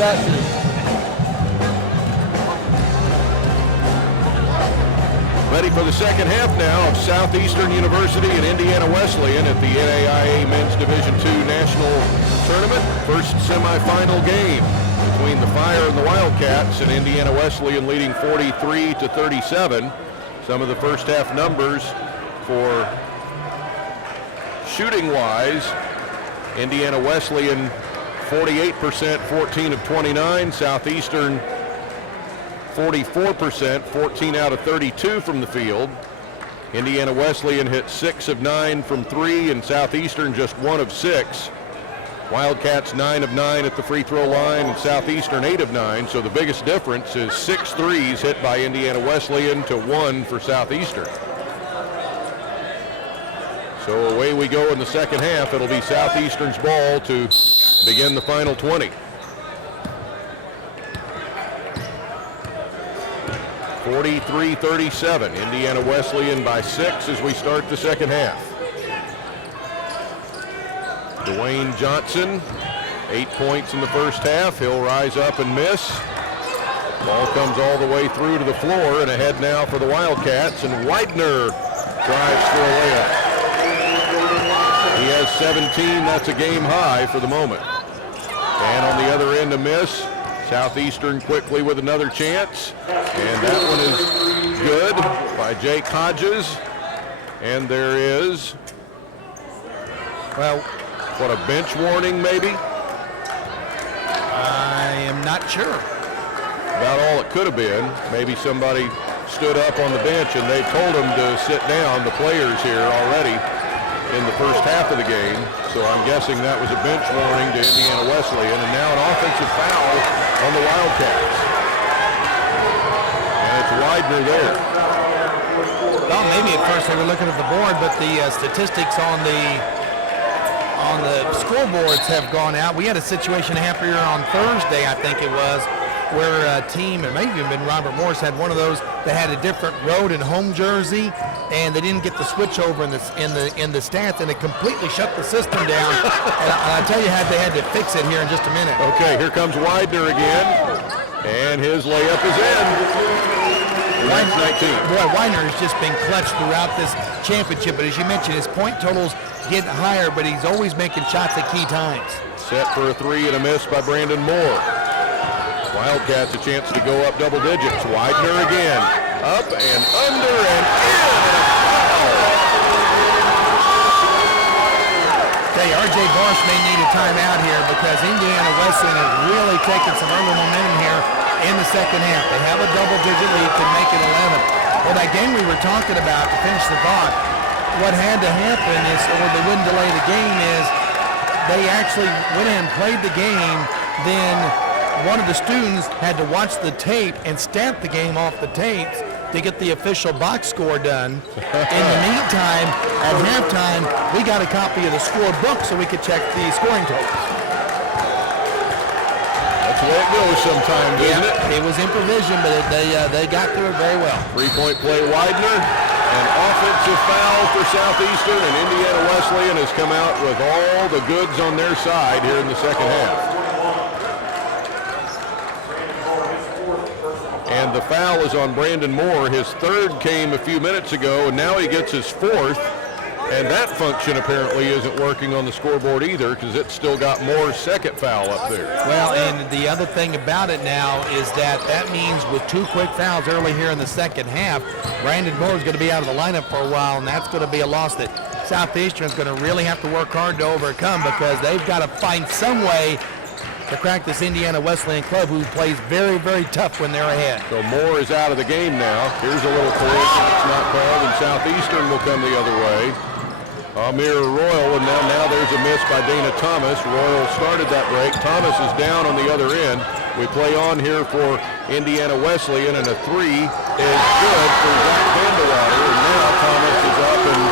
that to? Ready for the second half now of Southeastern University and Indiana Wesleyan at the NAIA Men's Division II National Tournament. First semifinal game between the Fire and the Wildcats, and Indiana Wesleyan leading 43-37. Some of the first half numbers for shooting-wise: Indiana Wesleyan 48%, 14 of 29. Southeastern 44%, 14 out of 32 from the field. Indiana Wesleyan hit 6 of 9 from 3, and Southeastern just 1 of 6. Wildcats 9 of 9 at the free throw line, and Southeastern 8 of 9. So the biggest difference is 6 threes hit by Indiana Wesleyan to 1 for Southeastern. So away we go in the second half. It'll be Southeastern's ball to begin the final 20. 43-37, Indiana Wesleyan by 6 as we start the second half. Dwayne Johnson, 8 points in the first half. He'll rise up and miss. Ball comes all the way through to the floor, and ahead now for the Wildcats, and Weidner drives for a layup. He has 17, that's a game high for the moment. And on the other end, a miss. Southeastern quickly with another chance, and that one is good by Jake Hodges. And there is, Well, what, a bench warning maybe? I am not sure. About all it could have been. Maybe somebody stood up on the bench and they told them to sit down, the players here already in the first half of the game. So I'm guessing that was a bench warning to Indiana Wesleyan, and now an offensive foul on the Wildcats. And it's Weidner there. Well, maybe at first they were looking at the board, but the statistics on the scoreboards have gone out. We had a situation happen here on Thursday, I think it was, where a team, it may have even been Robert Morris, had one of those that had a different road and home jersey, and they didn't get the switch over in the stats, and it completely shut the system down. And I'll tell you how they had to fix it here in just a minute. Okay, here comes Weidner again, and his layup is in. That's 19. Boy, Weidner has just been clutch throughout this championship, but as you mentioned, his point totals get higher, but he's always making shots at key times. Set for a 3 and a miss by Brandon Moore. Wildcats a chance to go up double digits. Weidner again. Up and under and in. Tell you, R.J. Bosch may need a timeout here because Indiana Wesleyan has really taken some early momentum here in the second half. They have a double-digit lead, can make it 11. Well, that game we were talking about, to finish the thought, what had to happen is, or they wouldn't delay the game, is they actually went in and played the game, then one of the students had to watch the tape and stamp the game off the tapes to get the official box score done. In the meantime, at halftime, we got a copy of the score book so we could check the scoring totals. That's the way it goes sometimes, isn't it? It was improvisation, but they got through it very well. 3-point play, Weidner. An offensive foul for Southeastern, and Indiana Wesleyan has come out with all the goods on their side here in the second half. And the foul is on Brandon Moore. His third came a few minutes ago, and now he gets his fourth. And that function apparently isn't working on the scoreboard either, because it's still got Moore's second foul up there. Well, and the other thing about it now is that means with 2 quick fouls early here in the second half, Brandon Moore is going to be out of the lineup for a while, and that's going to be a loss that Southeastern is going to really have to work hard to overcome, because they've got to find some way to crack this Indiana Wesleyan club, who plays very, very tough when they're ahead. So Moore is out of the game now. Here's a little collision. It's not called, and Southeastern will come the other way. Amir Royal, and now there's a miss by Dana Thomas. Royal started that break. Thomas is down on the other end. We play on here for Indiana Wesleyan, and a 3 is good for Zach Vandewater. And now Thomas is up and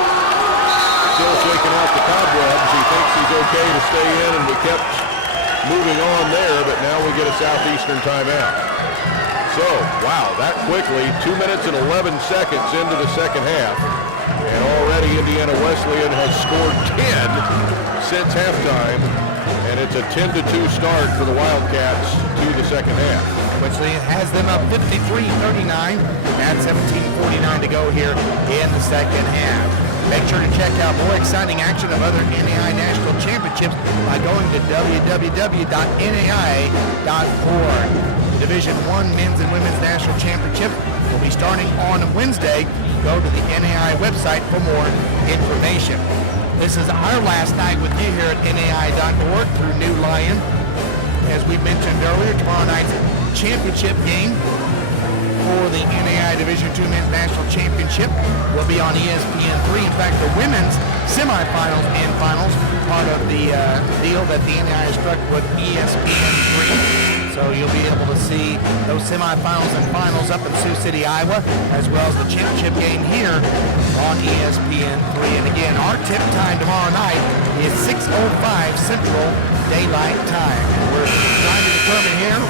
still shaking out the cobwebs. He thinks he's okay to stay in, and we kept moving on there, but now we get a Southeastern timeout. So, wow, that quickly, 2 minutes and 11 seconds into the second half, and already Indiana Wesleyan has scored 10 since halftime, and And it's a 10-2 start for the Wildcats to the second half. Which has them up 53-39 at 17:49 to go here in the second half. Make sure to check out more exciting action of other NAI National Championships by going to www.nai.org. The Division I Men's and Women's National Championship will be starting on Wednesday. Go to the NAI website for more information. This is our last night with you here at NAI.org through New Lion. As we mentioned earlier, tomorrow night's championship game for the NAI Division II Men's National Championship will be on ESPN3. In fact, the women's semifinals and finals, part of the deal that the NAI has struck with ESPN3. So you'll be able to see those semifinals and finals up in Sioux City, Iowa, as well as the championship game here on ESPN3. And again, our tip time tomorrow night is 6:05 Central Daylight Time. We're trying to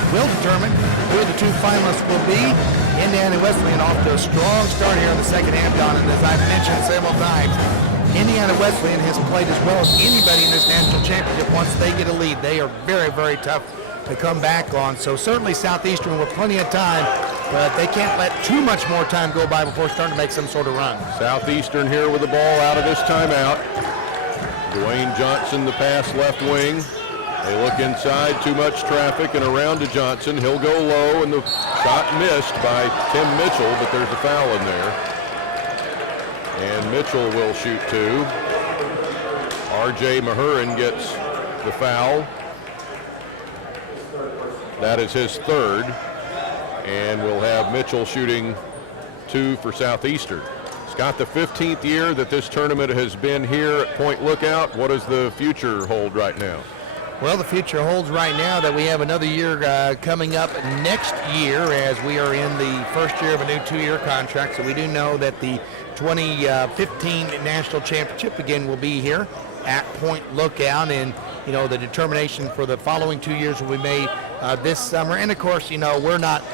will determine who the two finalists will be. Indiana Wesleyan off to a strong start here in the second half, Don, and as I've mentioned several times, Indiana Wesleyan has played as well as anybody in this national championship. Once they get a lead, they are very, very tough to come back on. So certainly Southeastern with plenty of time, but they can't let too much more time go by before starting to make some sort of run. Southeastern here with the ball out of this timeout. Dwayne Johnson, the pass left wing. They look inside, too much traffic, and around to Johnson. He'll go low, and the shot missed by Tim Mitchell, but there's a foul in there. And Mitchell will shoot two. R.J. Mahurin gets the foul. That is his third. And we'll have Mitchell shooting two for Southeastern. Scott, the 15th year that this tournament has been here at Point Lookout. What does the future hold right now? Well, the future holds right now that we have another year coming up next year as we are in the first year of a new 2-year contract. So we do know that the 2015 National Championship again will be here at Point Lookout, and you know the determination for the following 2 years will be made this summer. And of course, you know, we're not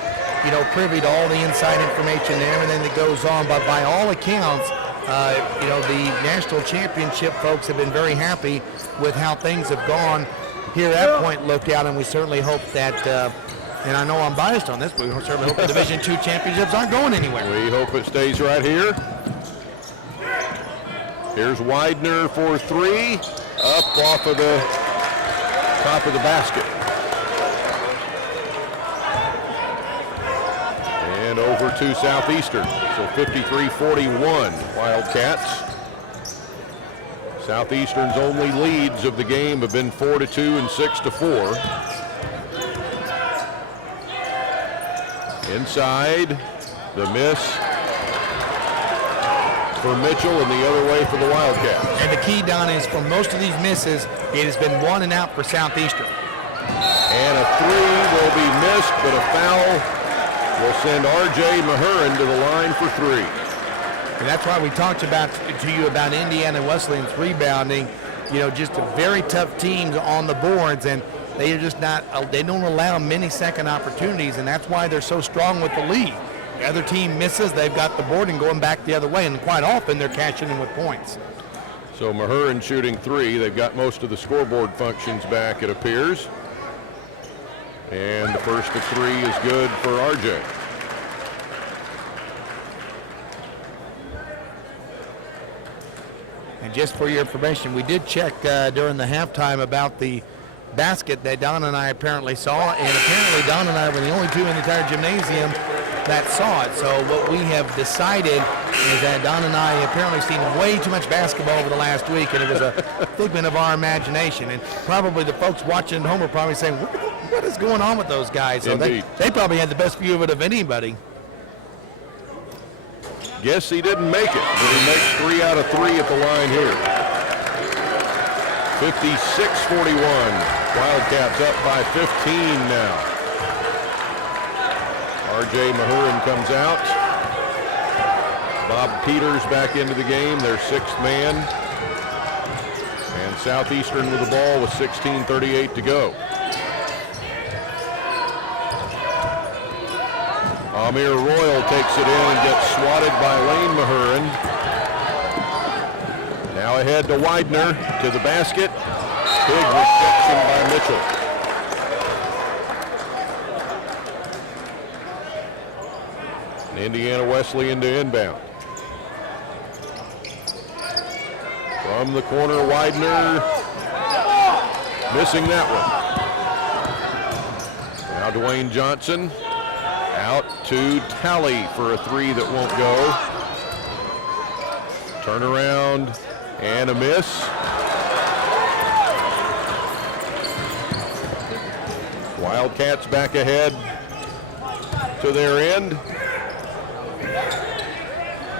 privy to all the inside information and everything that goes on, but by all accounts, the National Championship folks have been very happy with how things have gone here at Point Lookout, and we certainly hope that, and I know I'm biased on this, but we certainly hope the Division II championships aren't going anywhere. We hope it stays right here. Here's Weidner for three, up off of the top of the basket. And over to Southeastern, so 53-41 Wildcats. Southeastern's only leads of the game have been 4-2 and 6-4. Inside, the miss for Mitchell and the other way for the Wildcats. And the key, Don, is for most of these misses, it has been 1 and out for Southeastern. And a three will be missed, but a foul will send R.J. Mahurin to the line for three. And that's why we talked to you about Indiana Wesleyan's rebounding, just a very tough teams on the boards, and they are just they don't allow many second opportunities, and that's why they're so strong with the lead. The other team misses, they've got the board and going back the other way, and quite often they're cashing in with points. So Mahurin shooting three. They've got most of the scoreboard functions back, it appears. And the first of three is good for RJ. And just for your information, we did check during the halftime about the basket that Don and I apparently saw, and apparently Don and I were the only two in the entire gymnasium that saw it. So what we have decided is that Don and I apparently seen way too much basketball over the last week, and it was a figment of our imagination. And probably the folks watching at home are probably saying, what is going on with those guys? So they probably had the best view of it of anybody. Guess he didn't make it, but he makes 3 out of 3 at the line here. 56-41. Wildcats up by 15 now. R.J. Mahurin comes out. Bob Peters back into the game, their sixth man. And Southeastern with the ball with 16:38 to go. Amir Royal takes it in and gets swatted by Lane Mahurin. Now ahead to Weidner, to the basket. Big reception by Mitchell. And Indiana Wesleyan to inbound. From the corner, Weidner missing that one. Now Dwayne Johnson out to Talley for a three that won't go. Turnaround and a miss. Wildcats back ahead to their end.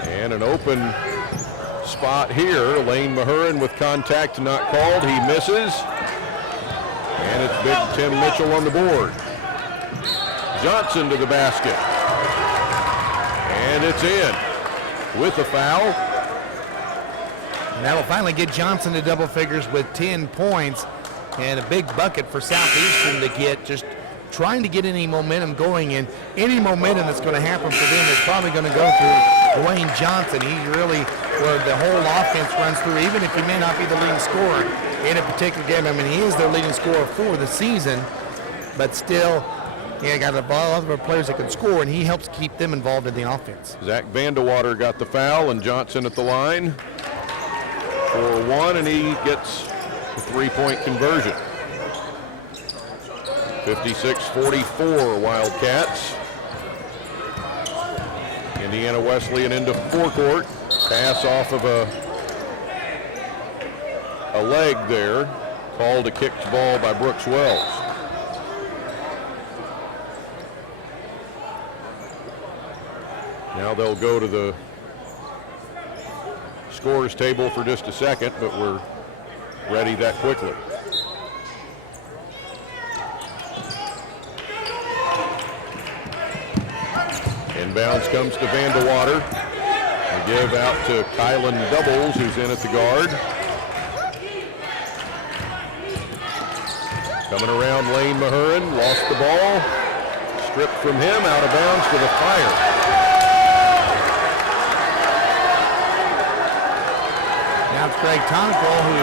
And an open spot here. Lane Mahurin with contact not called. He misses. And it's Big Tim Mitchell on the board. Johnson to the basket. And it's in with a foul. And that'll finally get Johnson to double figures with 10 points and a big bucket for Southeastern to get, just trying to get any momentum going. And any momentum that's going to happen for them is probably going to go through Dwayne Johnson. He's really where the whole offense runs through, even if he may not be the leading scorer in a particular game. I mean, he is their leading scorer for the season, but still, he got a lot of other players that can score, and he helps keep them involved in the offense. Zach Vandewater got the foul, and Johnson at the line for one, and he gets a three-point conversion. 56-44 Wildcats. Indiana Wesleyan into forecourt. Pass off of a leg there. Called a kicked ball by Brooks Wells. Now they'll go to the scorer's table for just a second, but we're ready that quickly. Inbounds comes to Vandewater. They give out to Kylan Doubles, who's in at the guard. Coming around, Lane Mahurin lost the ball. Stripped from him, out of bounds to the Fire. Now it's Greg Tonkel who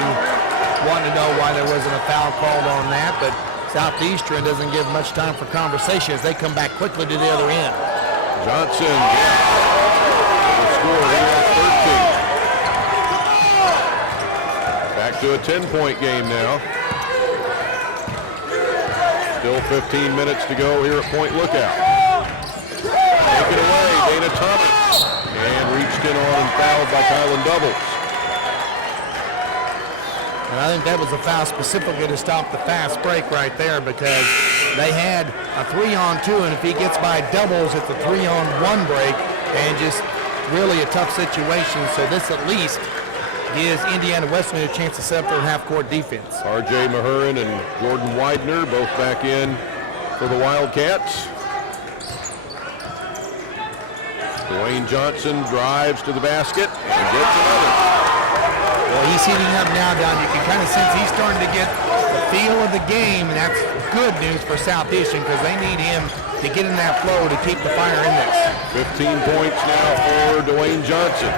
wanted to know why there wasn't a foul called on that, but Southeastern doesn't give much time for conversation as they come back quickly to the other end. Johnson, the score, he has 13. Back to a 10-point game now. Still 15 minutes to go here at Point Lookout. Take it away, Dana Thomas. And reached in on and fouled by Kylan Doubles. And I think that was a foul specifically to stop the fast break right there, because they had a 3-on-2, and if he gets by Doubles, it's a 3-on-1 break, and just really a tough situation. So this at least gives Indiana Wesleyan a chance to set up their half-court defense. R.J. Mahurin and Jordan Weidner both back in for the Wildcats. Dwayne Johnson drives to the basket and gets another. Well, he's heating up now, Don. You can kind of sense he's starting to get the feel of the game, and that's good news for Southeastern because they need him to get in that flow to keep the Fire in this. 15 points now for Dwayne Johnson.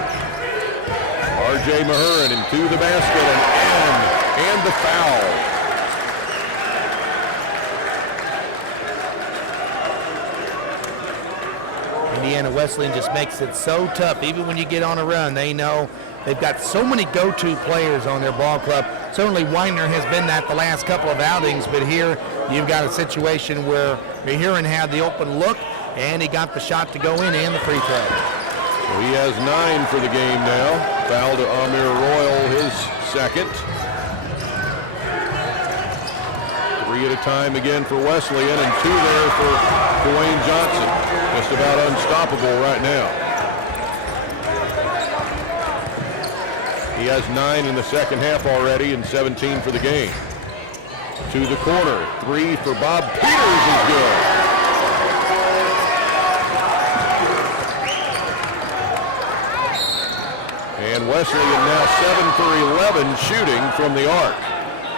R.J. Mahurin into the basket and the foul. Indiana Wesleyan just makes it so tough. Even when you get on a run, they know they've got so many go-to players on their ball club. Certainly Weidner has been that the last couple of outings, but here you've got a situation where Mahurin had the open look, and he got the shot to go in and the free throw. Well, he has 9 for the game now. Foul to Amir Royal, his second. 3 at a time again for Wesleyan, and 2 there for Dwayne Johnson. Just about unstoppable right now. He has 9 in the second half already and 17 for the game. To the corner, 3 for Bob Peters is good. And Wesleyan now 7 for 11 shooting from the arc.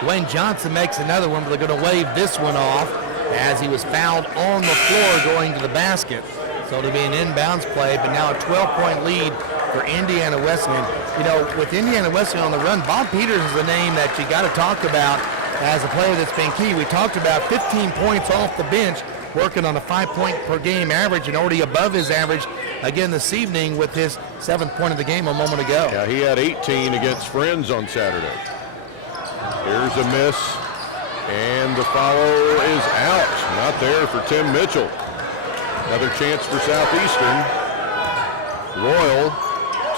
Dwayne Johnson makes another one, but they're going to wave this one off as he was fouled on the floor going to the basket. So it'll be an inbounds play, but now a 12-point lead for Indiana Wesleyan. You know, with Indiana Wesleyan on the run, Bob Peters is a name that you got to talk about as a player that's been key. We talked about 15 points off the bench, working on a 5-point per game average and already above his average again this evening with his 7th point of the game a moment ago. Yeah, he had 18 against Friends on Saturday. Here's a miss, and the foul is out. Not there for Tim Mitchell. Another chance for Southeastern. Royal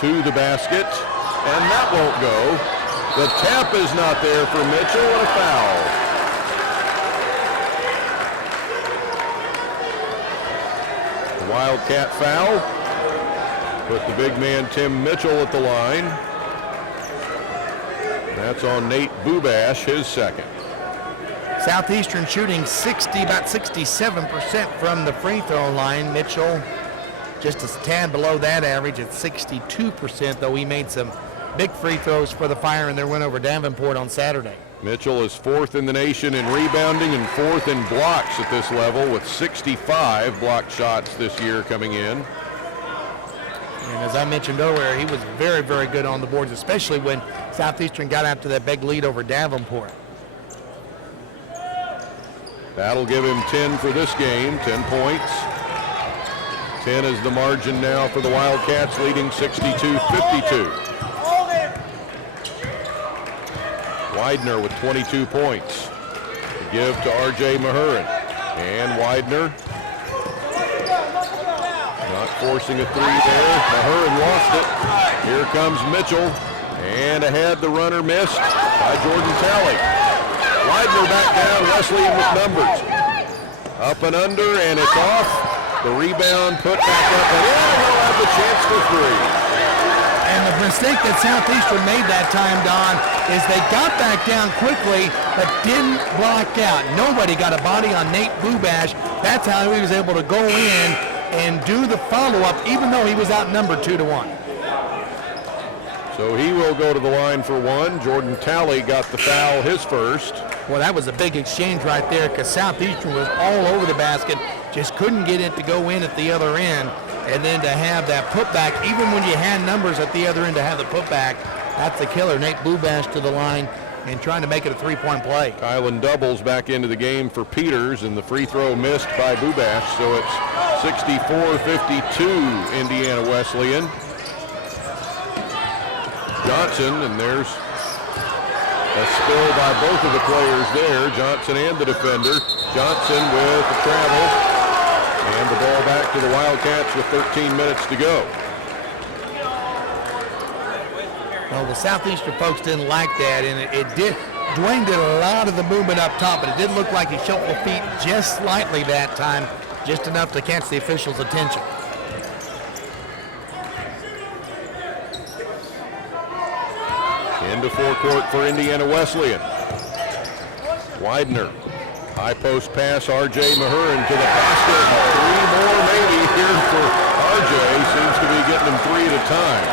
to the basket, and that won't go. The tap is not there for Mitchell, and a foul. The Wildcat foul. Put the big man Tim Mitchell at the line. That's on Nate Bubash, his second. Southeastern shooting about 67% from the free throw line. Mitchell just a tad below that average at 62%, though he made some big free throws for the Fire in their win over Davenport on Saturday. Mitchell is 4th in the nation in rebounding and 4th in blocks at this level with 65 block shots this year coming in. And as I mentioned earlier, he was very, very good on the boards, especially when Southeastern got out to that big lead over Davenport. That'll give him 10 for this game, 10 points. 10 is the margin now for the Wildcats, leading 62-52. Weidner with 22 points to give to R.J. Mahurin. And Weidner not forcing a three there. Mahurin lost it. Here comes Mitchell. And ahead, the runner missed by Jordan Talley. Weidner back down, Wesleyan with numbers. Up and under, and it's off. The rebound put back up and in, and he'll have the chance for three. And the mistake that Southeastern made that time, Don, is they got back down quickly, but didn't block out. Nobody got a body on Nate Bubash. That's how he was able to go in and do the follow-up, even though he was outnumbered 2-1. So he will go to the line for one. Jordan Talley got the foul, his first. Well, that was a big exchange right there because Southeastern was all over the basket, just couldn't get it to go in at the other end. And then to have that putback, even when you had numbers at the other end to have the putback, that's the killer. Nate Bubash to the line and trying to make it a three-point play. Kylan doubles back into the game for Peters, and the free throw missed by Bubash. So it's 64-52 Indiana Wesleyan. Johnson, and there's a spill by both of the players there, Johnson and the defender. Johnson with the travel. And the ball back to the Wildcats with 13 minutes to go. Well, the Southeastern folks didn't like that, and Dwayne did a lot of the movement up top, but it did look like he shuffled feet just slightly that time, just enough to catch the officials' attention. Into forecourt for Indiana Wesleyan. Weidner. High post pass, R.J. Mahurin to the basket. Three more maybe here for R.J. Seems to be getting them three at a time.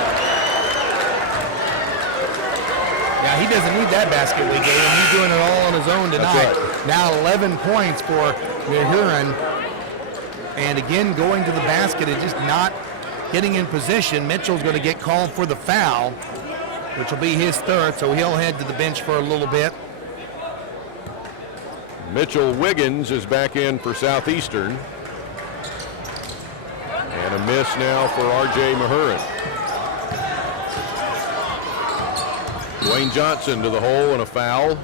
Yeah, he doesn't need that basket we gave him. He's doing it all on his own tonight. Right. Now 11 points for Mahurin. And again, going to the basket and just not getting in position. Mitchell's going to get called for the foul, which will be his third, so he'll head to the bench for a little bit. Mitchell Wiggins is back in for Southeastern. And a miss now for R.J. Mahurin. Dwayne Johnson to the hole and a foul.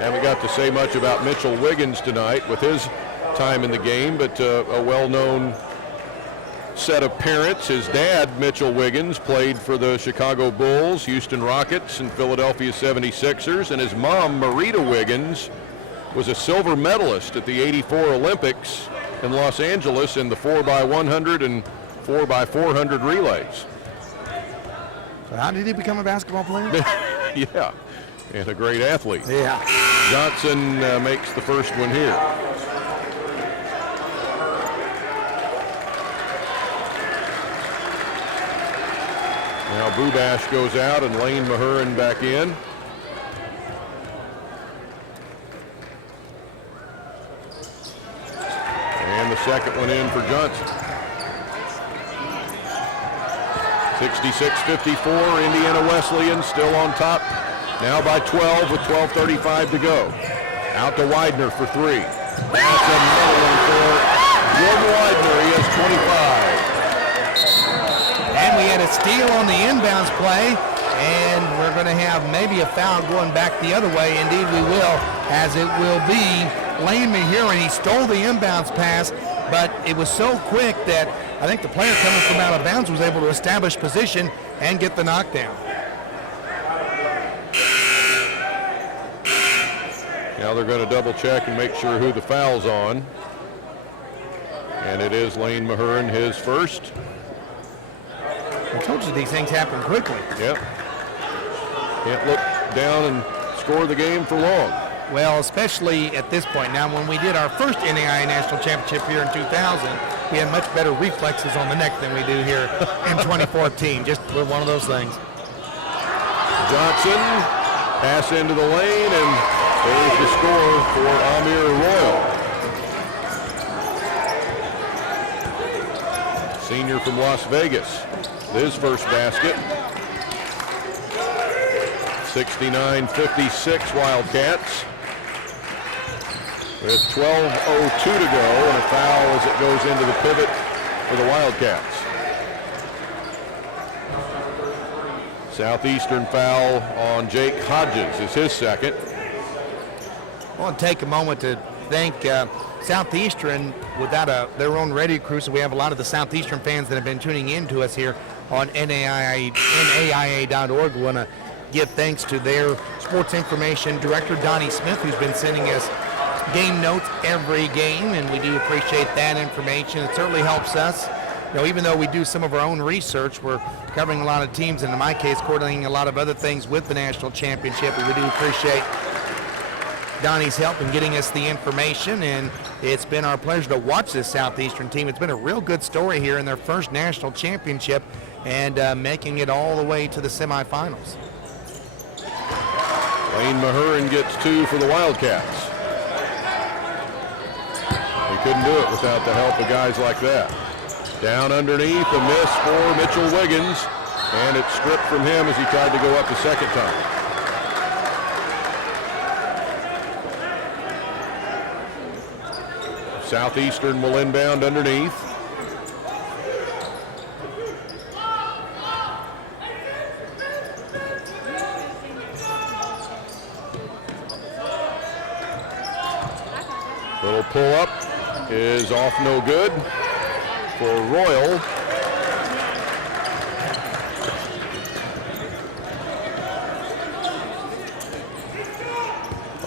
Haven't got to say much about Mitchell Wiggins tonight with his time in the game, but a well-known set of parents. His dad, Mitchell Wiggins, played for the Chicago Bulls, Houston Rockets, and Philadelphia 76ers, and his mom, Marita Wiggins, was a silver medalist at the '84 Olympics in Los Angeles in the 4x100 and 4x400 relays. So how did he become a basketball player? Yeah, and a great athlete. Yeah. Johnson makes the first one here. Now Bubash goes out and Lane Mahurin back in. And the second one in for Johnson. 66-54, Indiana Wesleyan still on top Now by 12 with 12:35 to go. Out to Weidner for three. That's another one for Jordan Weidner. He has 25. And we had a steal on the inbounds play, and we're going to have maybe a foul going back the other way. Indeed we will, as it will be Lane Mahurin. He stole the inbounds pass, but it was so quick that I think the player coming from out of bounds was able to establish position and get the knockdown. Now they're going to double check and make sure who the foul's on. And it is Lane Mahurin, his first. I told you these things happen quickly. Yep. Can't look down and score the game for long. Well, especially at this point. Now, when we did our first NAIA National Championship here in 2000, we had much better reflexes on the neck than we do here in 2014. Just one of those things. Johnson, pass into the lane, and there's the score for Amir Royal. Senior from Las Vegas. His first basket. 69-56 Wildcats. With 12:02 to go and a foul as it goes into the pivot for the Wildcats. Southeastern foul on Jake Hodges is his second. I want to take a moment to thank Southeastern. Without their own radio crew, so we have a lot of the Southeastern fans that have been tuning in to us here on NAIA.org. We want to give thanks to their sports information director, Donnie Smith, who's been sending us game notes every game, and we do appreciate that information. It certainly helps us. You know, even though we do some of our own research, we're covering a lot of teams, and in my case, coordinating a lot of other things with the national championship. And we do appreciate Donnie's help in getting us the information, and it's been our pleasure to watch this Southeastern team. It's been a real good story here in their first national championship and making it all the way to the semifinals. Lane Mahurin gets two for the Wildcats. He couldn't do it without the help of guys like that. Down underneath, a miss for Mitchell Wiggins, and it's stripped from him as he tried to go up the second time. Southeastern will inbound underneath. Little pull up is off, no good for Royal.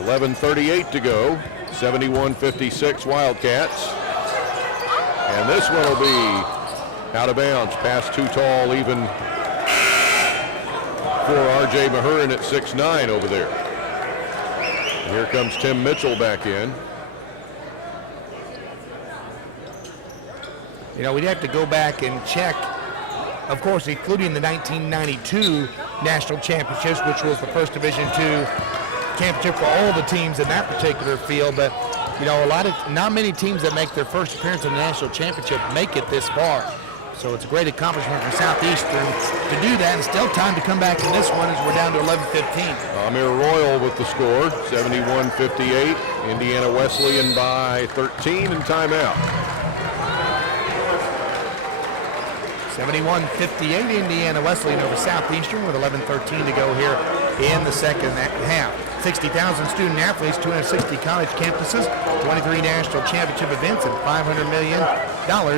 .11:38 to go. 71-56 Wildcats. And this one will be out of bounds, pass too tall even for R.J. Mahurin at 6'9" over there. And here comes Tim Mitchell back in. You know, we'd have to go back and check, of course, including the 1992 National Championships, which was the first Division II championship for all the teams in that particular field. But, you know, not many teams that make their first appearance in the National Championship make it this far. So it's a great accomplishment for Southeastern to do that, and still time to come back in this one as we're down to 11:15. Amir Royal with the score, 71-58. Indiana Wesleyan by 13 and timeout. 71-58 Indiana Wesleyan over Southeastern with 11:13 to go here in the second half. 60,000 student athletes, 260 college campuses, 23 national championship events, and $500 million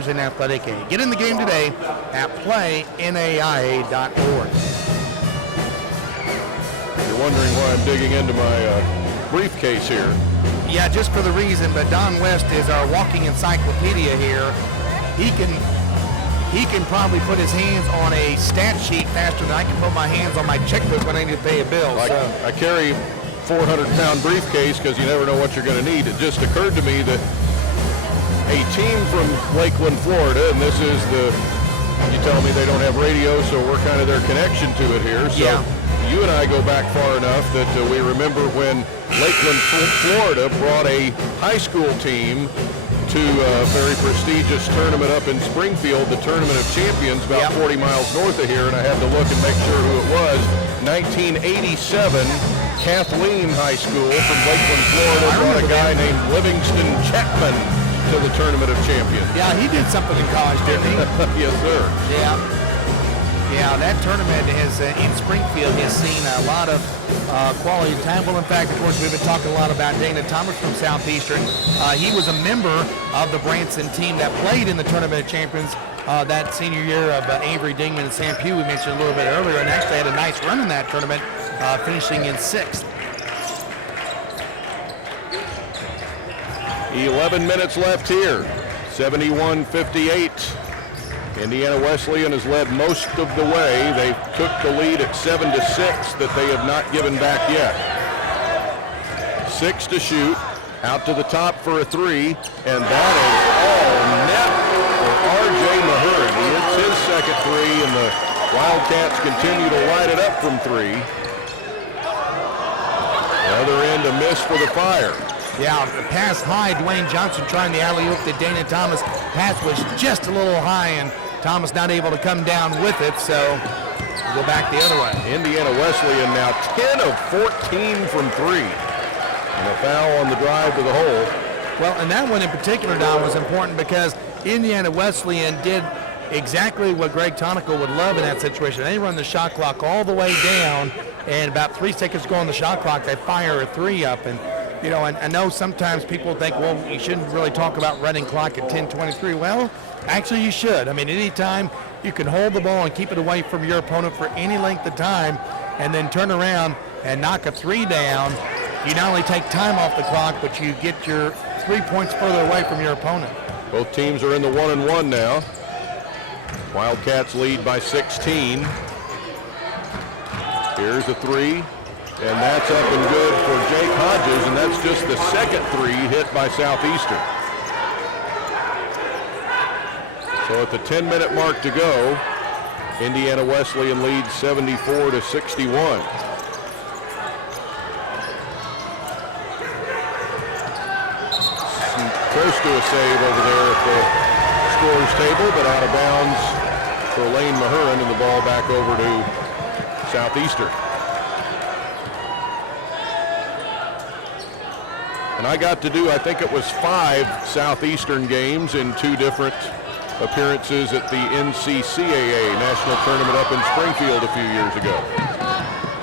in athletic aid. Get in the game today at playnaia.org. You're wondering why I'm digging into my briefcase here. Yeah, just for the reason, but Don West is our walking encyclopedia here. He can probably put his hands on a stat sheet faster than I can put my hands on my checkbook when I need to pay a bill. I carry a 400-pound briefcase because you never know what you're going to need. It just occurred to me that a team from Lakeland, Florida, and this is you tell me they don't have radio, so we're kind of their connection to it here. So yeah. You and I go back far enough that we remember when Lakeland, Florida brought a high school team to a very prestigious tournament up in Springfield, the Tournament of Champions, about 40 miles north of here, and I had to look and make sure who it was. 1987, Kathleen High School from Lakeland, Florida, brought a guy named Livingston Chapman to the Tournament of Champions. Yeah, he did something in college, didn't he? Yes, sir. Yeah. Yeah, that tournament has in Springfield has seen a lot of quality time. Well, in fact, of course, we've been talking a lot about Dana Thomas from Southeastern. He was a member of the Branson team that played in the Tournament of Champions that senior year of Avery Dingman and Sam Pugh we mentioned a little bit earlier, and actually had a nice run in that tournament, finishing in 6th. 11 minutes left here. 71-58. Indiana Wesleyan has led most of the way. They took the lead at 7-6 that they have not given back yet. 6 to shoot. Out to the top for a 3, and that is all net for R.J. Mahurin. He hits his second 3, and the Wildcats continue to light it up from 3. Other end, a miss for the Fire. Yeah, the pass high. Dwayne Johnson trying the alley-oop to Dana Thomas. Pass was just a little high, and Thomas not able to come down with it, so we'll go back the other way. Indiana Wesleyan now 10 of 14 from 3. And a foul on the drive to the hole. Well, and that one in particular, Don, was important because Indiana Wesleyan did exactly what Greg Tonico would love in that situation. They run the shot clock all the way down, and about 3 seconds to go on the shot clock, they fire a 3 up. And you know, I know sometimes people think, well, you shouldn't really talk about running clock at 10:23. Well, actually you should. I mean, anytime you can hold the ball and keep it away from your opponent for any length of time and then turn around and knock a 3 down, you not only take time off the clock, but you get your 3 points further away from your opponent. Both teams are in the 1-and-1 now. Wildcats lead by 16. Here's a 3. And that's up and good for Jake Hodges, and that's just the second 3 hit by Southeastern. So at the 10-minute mark to go, Indiana Wesleyan leads 74-61. Close to a save over there at the scorer's table, but out of bounds for Lane Mahurin, and the ball back over to Southeastern. And I got to do, I think it was 5 Southeastern games in 2 different appearances at the NCCAA National Tournament up in Springfield a few years ago.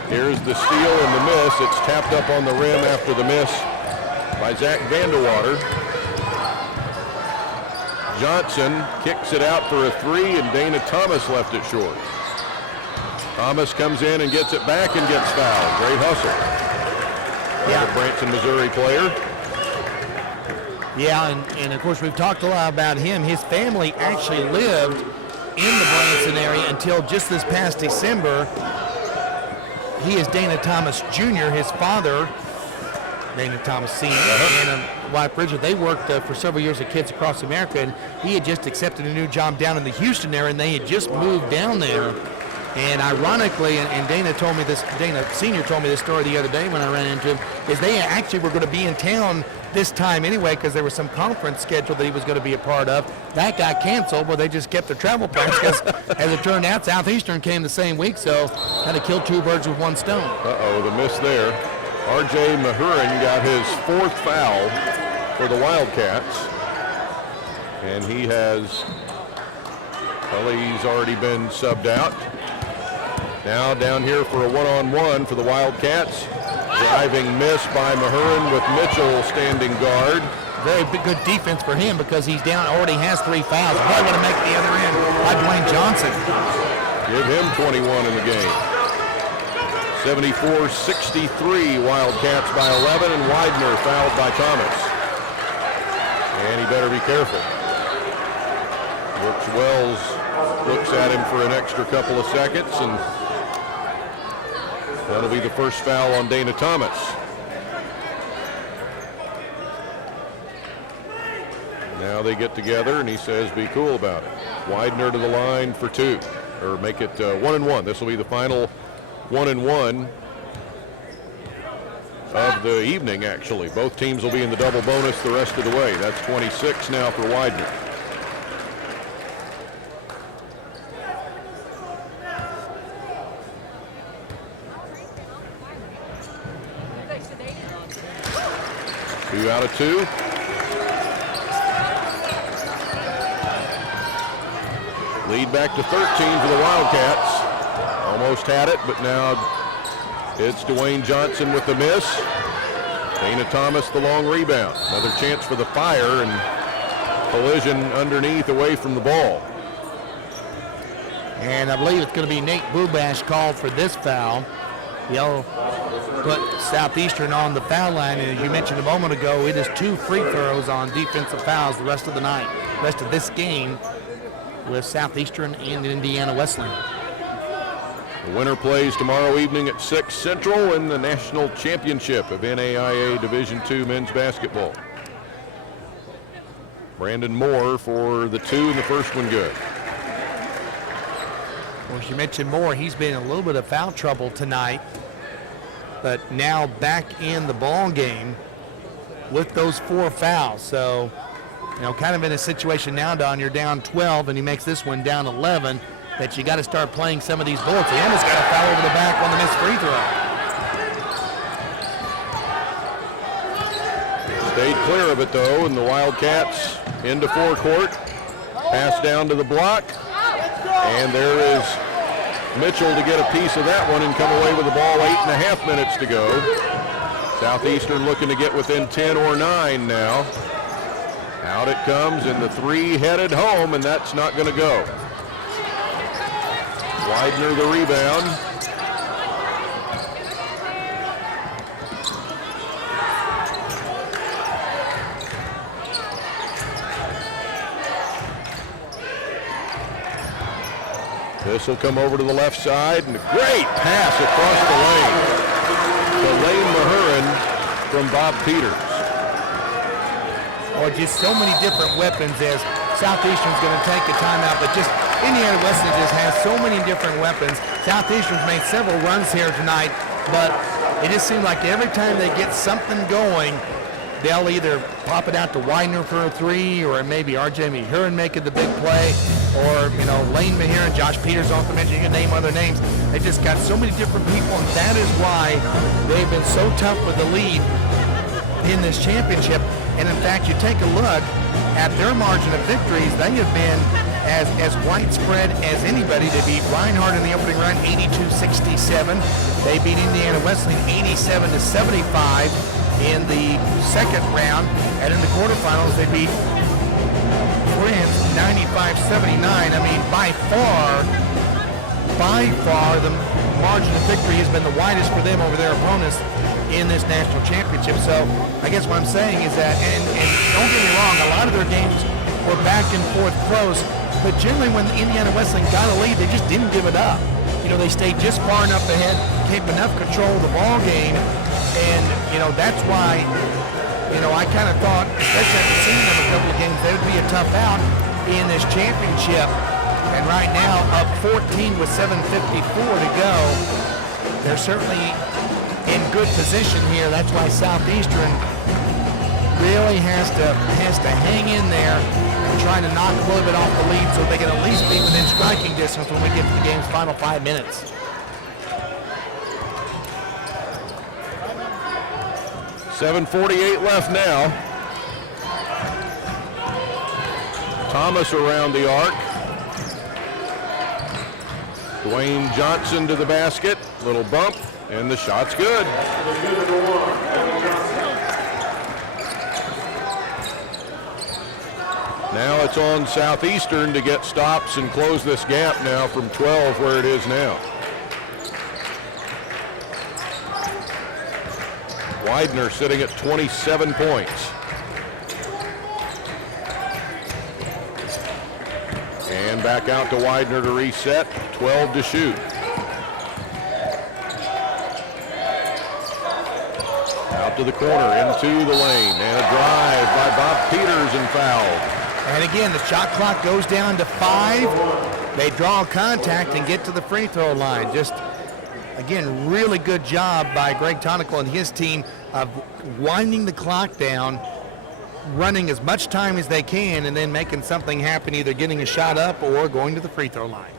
Here's the steal and the miss. It's tapped up on the rim after the miss by Zach Vandewater. Johnson kicks it out for a 3, and Dana Thomas left it short. Thomas comes in and gets it back and gets fouled. Great hustle. Yeah. The Branson, Missouri player. Yeah, and of course we've talked a lot about him. His family actually lived in the Branson area until just this past December. He is Dana Thomas Jr., his father, Dana Thomas Sr., and wife Bridget. They worked for several years with kids across America, and he had just accepted a new job down in the Houston area, and they had just moved down there. And ironically, and Dana told me this, Dana Sr. told me this story the other day when I ran into him, is they actually were going to be in town this time anyway because there was some conference scheduled that he was going to be a part of. That got canceled, but they just kept their travel plans because, as it turned out, Southeastern came the same week, so kind of killed 2 birds with 1 stone. Uh-oh, the miss there. R.J. Mahurin got his 4th foul for the Wildcats, and he has, well, he's already been subbed out. Now down here for a 1-on-1 for the Wildcats. Driving miss by Mahurin with Mitchell standing guard. Very good defense for him because he's down, already has 3 fouls. Probably going to make the other end by Dwayne Johnson. Give him 21 in the game. 74-63, Wildcats by 11, and Weidner fouled by Thomas. And he better be careful. Brooks Wells looks at him for an extra couple of seconds, and that'll be the first foul on Dana Thomas. Now they get together, and he says, be cool about it. Weidner to the line for 2, or make it 1-and-1. This will be the final 1-and-1. of the evening, actually. Both teams will be in the double bonus the rest of the way. That's 26 now for Weidner. Two out of two. Lead back to 13 for the Wildcats. Almost had it, but now it's Dwayne Johnson with the miss. Dana Thomas the long rebound. Another chance for the Fire, and collision underneath away from the ball. And I believe it's going to be Nate Bubash called for this foul. He'll put Southeastern on the foul line, and as you mentioned a moment ago, it is 2 free throws on defensive fouls the rest of the night, rest of this game with Southeastern and Indiana Wesleyan. The winner plays tomorrow evening at 6 Central in the National Championship of NAIA Division II men's basketball. Brandon Moore for the 2, and the first one good. Of course, you mentioned Moore. He's been in a little bit of foul trouble tonight, but now back in the ball game with those 4 fouls. So, you know, kind of in a situation now, Don, you're down 12, and he makes this one down 11, that you got to start playing some of these bullets. He almost got a foul over the back on the missed free throw. Stayed clear of it, though, and the Wildcats into forecourt. Pass down to the block, and there is Mitchell to get a piece of that one and come away with the ball. 8.5 minutes to go. Southeastern looking to get within 10 or 9 now. Out it comes, and the 3 headed home, and that's not going to go. Weidner the rebound. This will come over to the left side, and a great pass across the lane to Lane Mahurin from Bob Peters. Or just so many different weapons as Southeastern's going to take a timeout, but just Indiana Wesleyan just has so many different weapons. Southeastern's made several runs here tonight, but it just seems like every time they get something going, they'll either pop it out to Weidner for a 3, or maybe R.J. Mahurin making the big play, or, you know, Lane Mahurin, Josh Peters off the bench. You can name other names. They just got so many different people, and that is why they've been so tough with the lead in this championship. And in fact, you take a look at their margin of victories, they have been as widespread as anybody. They beat Reinhardt in the opening round 82-67. They beat Indiana Wesleyan 87-75 in the second round. And in the quarterfinals, they beat France 95-79. I mean, by far, the margin of victory has been the widest for them over their opponents in this national championship. So I guess what I'm saying is that, and don't get me wrong, a lot of their games were back and forth close, but generally when the Indiana Wesleyan got a lead, they just didn't give it up. You know, they stayed just far enough ahead, kept enough control of the ball game, and, you know, that's why, you know, I kind of thought, especially after seeing them a couple of games, they would be a tough out in this championship. And right now, up 14 with 7:54 to go. They're certainly in good position here. That's why Southeastern really has to hang in there and try to knock a little bit off the lead so they can at least be within striking distance when we get to the game's final 5 minutes. .48 left now. Thomas around the arc. Dwayne Johnson to the basket. Little bump, and the shot's good. Now it's on Southeastern to get stops and close this gap now from 12 where it is now. Weidner sitting at 27 points. And back out to Weidner to reset, 12 to shoot. Out to the corner, into the lane, and a drive by Bob Peters and fouled. And again, the shot clock goes down to 5. They draw contact and get to the free throw line. Just, again, really good job by Greg Tonical and his team of winding the clock down, running as much time as they can, and then making something happen, either getting a shot up or going to the free throw line.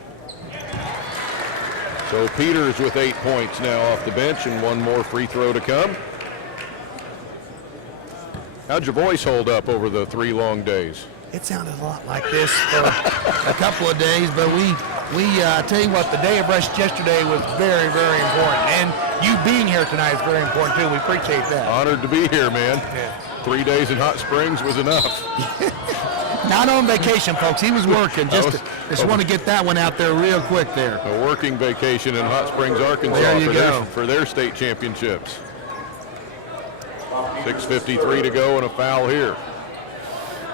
So Peters with 8 points now off the bench, and one more free throw to come. How'd your voice hold up over the 3 long days? It sounded a lot like this for a couple of days, but we tell you what, the day of rest yesterday was very, very important, and you being here tonight is very important too. We appreciate that. Honored to be here, man. Yeah. 3 days in Hot Springs was enough. Not on vacation, folks. He was working. Just want to get that one out there real quick there. A working vacation in Hot Springs, Arkansas There you go. for their state championships. 6:53 to go and a foul here.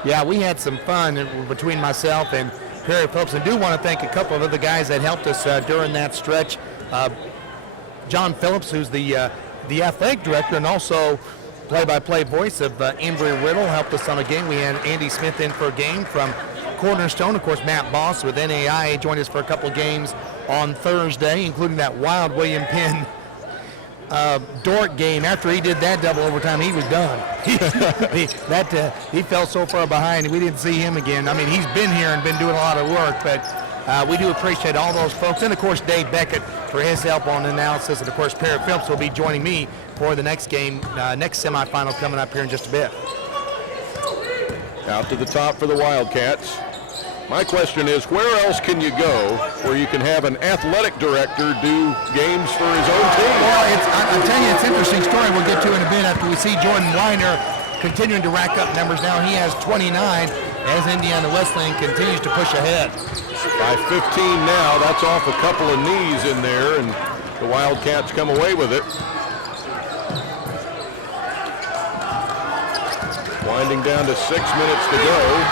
Yeah, we had some fun between myself and Perry Phillips. I do want to thank a couple of other guys that helped us during that stretch. John Phillips, who's the athletic director and also play-by-play voice of Embry-Riddle, helped us on a game. We had Andy Smith in for a game from Cornerstone. Of course, Matt Boss with NAI joined us for a couple of games on Thursday, including that wild William Penn Dort game. After he did that double overtime, he was done. He fell so far behind, we didn't see him again. I mean, he's been here and been doing a lot of work, but we do appreciate all those folks. And, of course, Dave Beckett for his help on analysis. And, of course, Perry Phillips will be joining me for the next game, next semifinal coming up here in just a bit. Out to the top for the Wildcats. My question is, where else can you go where you can have an athletic director do games for his own team? Well, I'm telling you, it's an interesting story we'll get to in a bit after we see Jordan Weidner continuing to rack up numbers. Now he has 29 as Indiana Wesleyan continues to push ahead. By 15 now, that's off a couple of knees in there, and the Wildcats come away with it. Winding down to 6 minutes to go.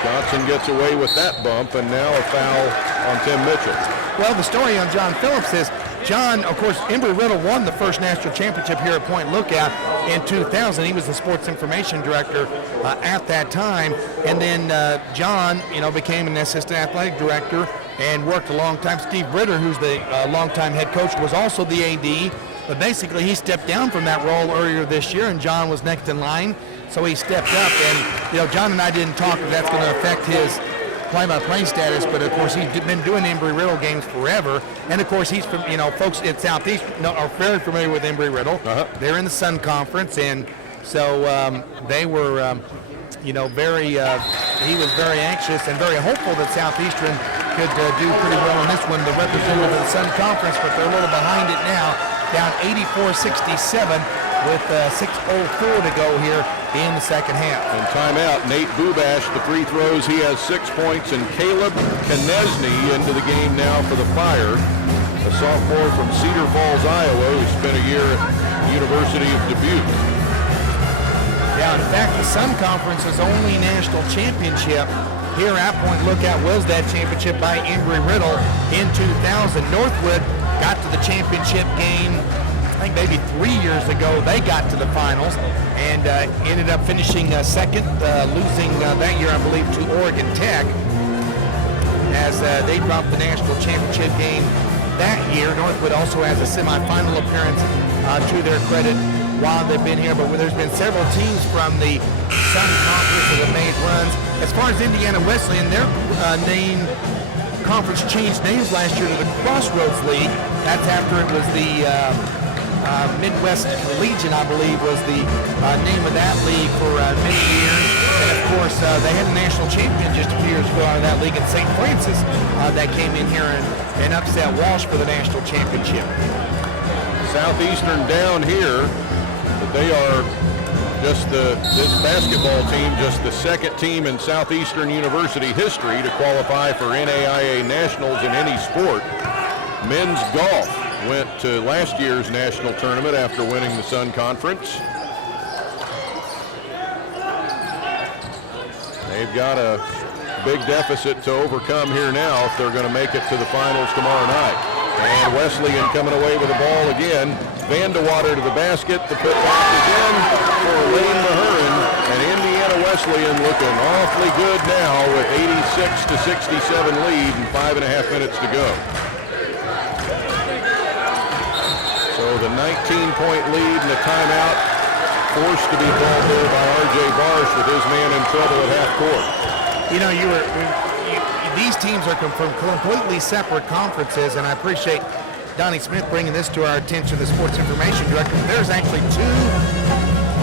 Johnson gets away with that bump, and now a foul on Tim Mitchell. Well, the story on John Phillips is, John, of course, Embry-Riddle won the first national championship here at Point Lookout in 2000. He was the sports information director at that time. And then John, became an assistant athletic director and worked a long time. Steve Ritter, who's the longtime head coach, was also the AD. But basically, he stepped down from that role earlier this year, and John was next in line. So he stepped up, and John and I didn't talk if that's going to affect his play-by-play status, but of course he's been doing Embry-Riddle games forever, and of course he's from, folks in Southeast are very familiar with Embry-Riddle. They're in the Sun Conference, and so they were, he was very anxious and very hopeful that Southeastern could do pretty well in this one, the representative of the Sun Conference, but they're a little behind it now, down 84-67. With 6:04 to go here in the second half. And timeout, Nate Bubash, the free throws, he has 6 points, and Caleb Knesny into the game now for the Fire, a sophomore from Cedar Falls, Iowa, who spent a year at the University of Dubuque. Yeah, in fact, the Sun Conference's only national championship here at Point Lookout was that championship by Embry-Riddle in 2000. Northwood got to the championship game, I think maybe 3 years ago. They got to the finals and ended up finishing second, losing that year, I believe, to Oregon Tech as they dropped the national championship game that year. Northwood also has a semifinal appearance to their credit while they've been here, but there's been several teams from the Sun Conference that have made runs. As far as Indiana Wesleyan, their conference changed names last year to the Crossroads League. That's after it was the Midwest Legion, I believe, was the name of that league for many years. And of course, they had a national champion just a few years ago out of that league in St. Francis that came in here and upset Walsh for the national championship. Southeastern down here, but they are just this basketball team, just the second team in Southeastern University history to qualify for NAIA Nationals in any sport. Men's golf went to last year's national tournament after winning the Sun Conference. They've got a big deficit to overcome here now if they're going to make it to the finals tomorrow night. And Wesleyan coming away with the ball again. Vandewater to the basket. The putback is in for Lane Mahurin. And Indiana Wesleyan looking awfully good now with 86-67 lead and 5.5 minutes to go. So the 19-point lead and the timeout forced to be called there by R.J. Barsh with his man in trouble at half court. You know, these teams are from completely separate conferences, and I appreciate Donnie Smith bringing this to our attention, the sports information director. There's actually two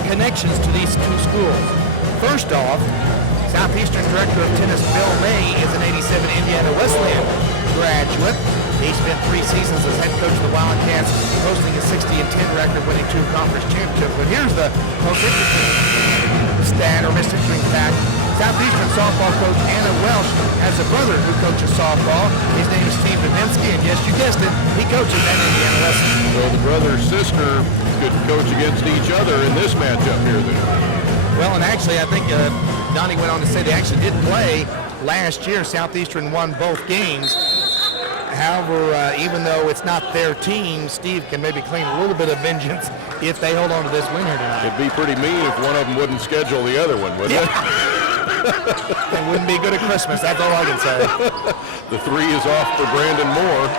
connections to these two schools. First off, Southeastern Director of Tennis Bill May is an '87 Indiana Wesleyan graduate. He spent 3 seasons as head coach of the Wildcats, posting a 60-10 record, winning 2 conference championships. But here's the most interesting stat, or most interesting fact. Southeastern softball coach Anna Welsh has a brother who coaches softball. His name is Steve Dominski, and yes, you guessed it, he coaches at Indiana Wesleyan. So the brother-sister could coach against each other in this matchup here then. Well, and actually, I think Donnie went on to say they actually did play last year. Southeastern won both games. However, even though it's not their team, Steve can maybe claim a little bit of vengeance if they hold on to this win here tonight. It'd be pretty mean if one of them wouldn't schedule the other one, wouldn't it? It wouldn't be good at Christmas, that's all I can say. The 3 is off for Brandon Moore.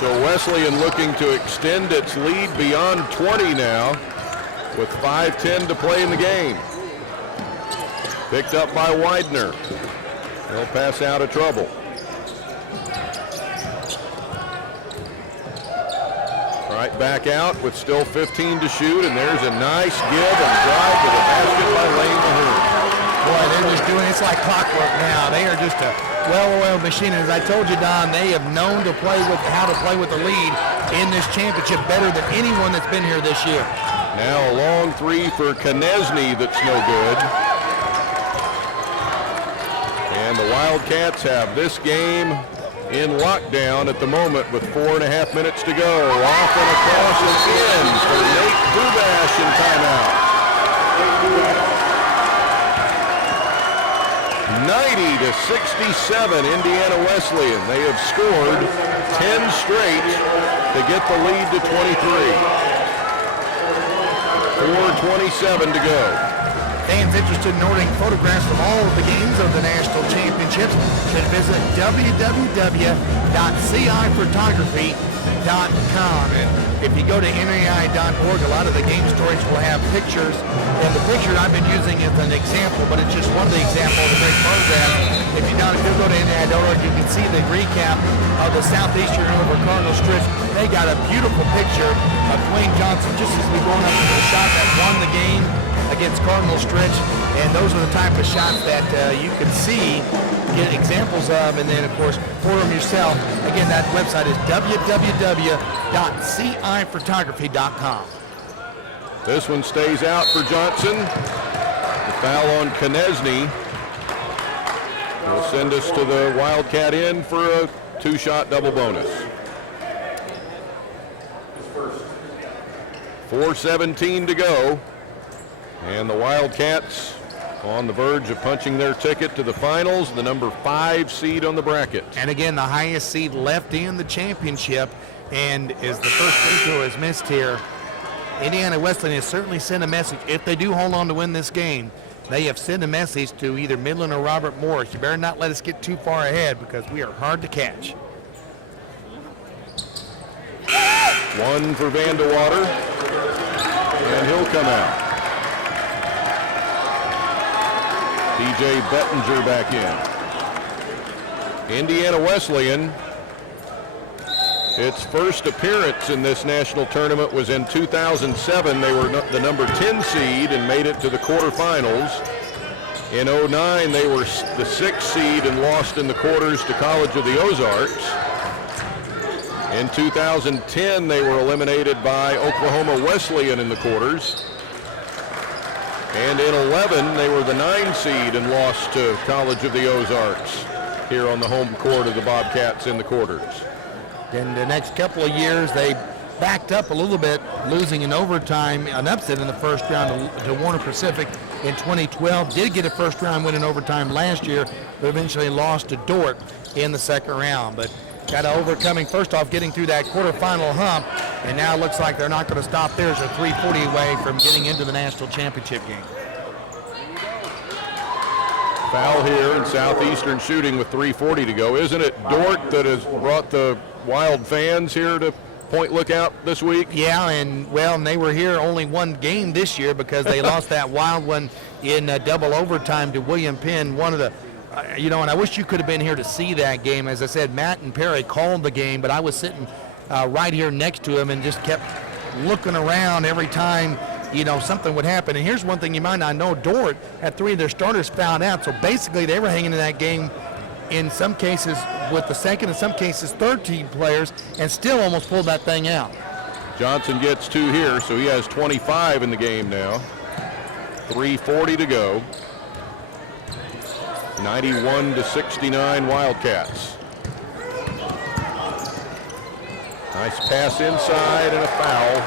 So Wesleyan looking to extend its lead beyond 20 now with 5:10 to play in the game. Picked up by Weidner. He'll pass out of trouble. Right back out with still 15 to shoot, and there's a nice give and drive to the basket by Lane Mahoon. Boy, they're just doing, it's like clockwork now. They are just a well-oiled machine. And as I told you, Don, they have known to play with how to play with the lead in this championship better than anyone that's been here this year. Now a long 3 for Konechny that's no good. And the Wildcats have this game in lockdown at the moment with 4.5 minutes to go. Off and across and in for Nate Bubash in timeout. 90-67 Indiana Wesleyan. They have scored 10 straight to get the lead to 23. 4:27 to go. Fans interested in ordering photographs from all of the games of the national championships should visit www.ciphotography.com. And if you go to NAI.org, a lot of the game stories will have pictures. And the picture I've been using is an example, but it's just one of the examples of the great photograph. If you go to NAI.org, you can see the recap of the Southeastern over Cardinal Stritch. They got a beautiful picture of Dwayne Johnson just as we going up to the shot that won the game against Cardinal Stritch, and those are the type of shots that you can see, get examples of, and then of course for them yourself. Again, that website is www.ciphotography.com. This one stays out for Johnson. The foul on Konechny will send us to the Wildcat in for a 2-shot double bonus. 4:17 to go. And the Wildcats on the verge of punching their ticket to the finals, the number 5 seed on the bracket. And again, the highest seed left in the championship, and is the first free throw is missed here. Indiana Wesleyan has certainly sent a message. If they do hold on to win this game, they have sent a message to either Midland or Robert Morris. You better not let us get too far ahead because we are hard to catch. 1 for Vandewater, and he'll come out. DJ Bettinger back in. Indiana Wesleyan, its first appearance in this national tournament was in 2007. They were the number 10 seed and made it to the quarterfinals. In 2009, they were the 6th seed and lost in the quarters to College of the Ozarks. In 2010, they were eliminated by Oklahoma Wesleyan in the quarters. And in 11, they were the 9 seed and lost to College of the Ozarks here on the home court of the Bobcats in the quarters. In the next couple of years, they backed up a little bit, losing in overtime, an upset in the first round to Warner Pacific in 2012. Did get a first round win in overtime last year, but eventually lost to Dordt in the second round. But got to overcoming, first off, getting through that quarterfinal hump, and now it looks like they're not going to stop there. It's a 340 away from getting into the national championship game. Foul here in Southeastern shooting with 3:40 to go. Isn't it Dordt that has brought the Wild fans here to point lookout this week? Yeah, and they were here only one game this year because they lost that wild one in double overtime to William Penn. One of the, and I wish you could have been here to see that game. As I said, Matt and Perry called the game, but I was sitting right here next to him and just kept looking around every time, something would happen. And here's one thing you might not know. Dordt had 3 of their starters fouled out, so basically they were hanging in that game in some cases with the second, in some cases third team players, and still almost pulled that thing out. Johnson gets 2 here, so he has 25 in the game now. 3:40 to go. 91-69 Wildcats. Nice pass inside and a foul.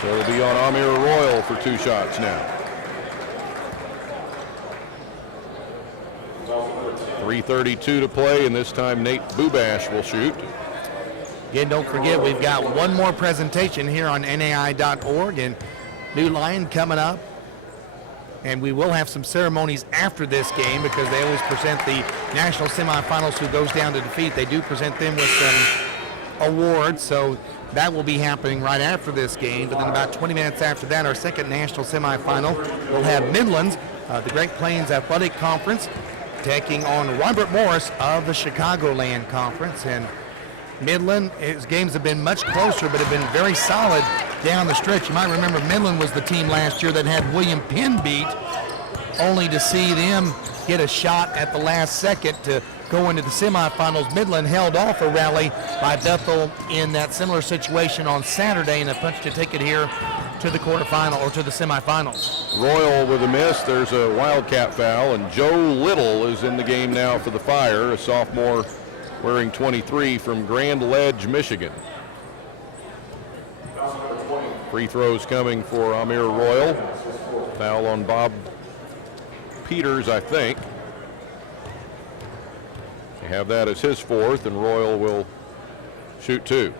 So it'll be on Amir Royal for 2 shots now. 3:32 to play, and this time Nate Bubash will shoot. Again, don't forget, we've got one more presentation here on NAI.org, and New Lion coming up. And we will have some ceremonies after this game because they always present the national semifinals who goes down to defeat. They do present them with some awards, so that will be happening right after this game. But then about 20 minutes after that, our second national semifinal, we'll have Midlands, the Great Plains Athletic Conference, taking on Robert Morris of the Chicagoland Conference. And Midland, his games have been much closer, but have been very solid down the stretch. You might remember Midland was the team last year that had William Penn beat, only to see them get a shot at the last second to go into the semifinals. Midland held off a rally by Bethel in that similar situation on Saturday, and a punched a ticket here to the quarterfinal or to the semifinals. Royal with a miss. There's a Wildcat foul, and Joe Little is in the game now for the Fire, a sophomore wearing 23 from Grand Ledge, Michigan. Free throws coming for Amir Royal. Foul on Bob Peters, I think. They have that as his 4th, and Royal will shoot 2.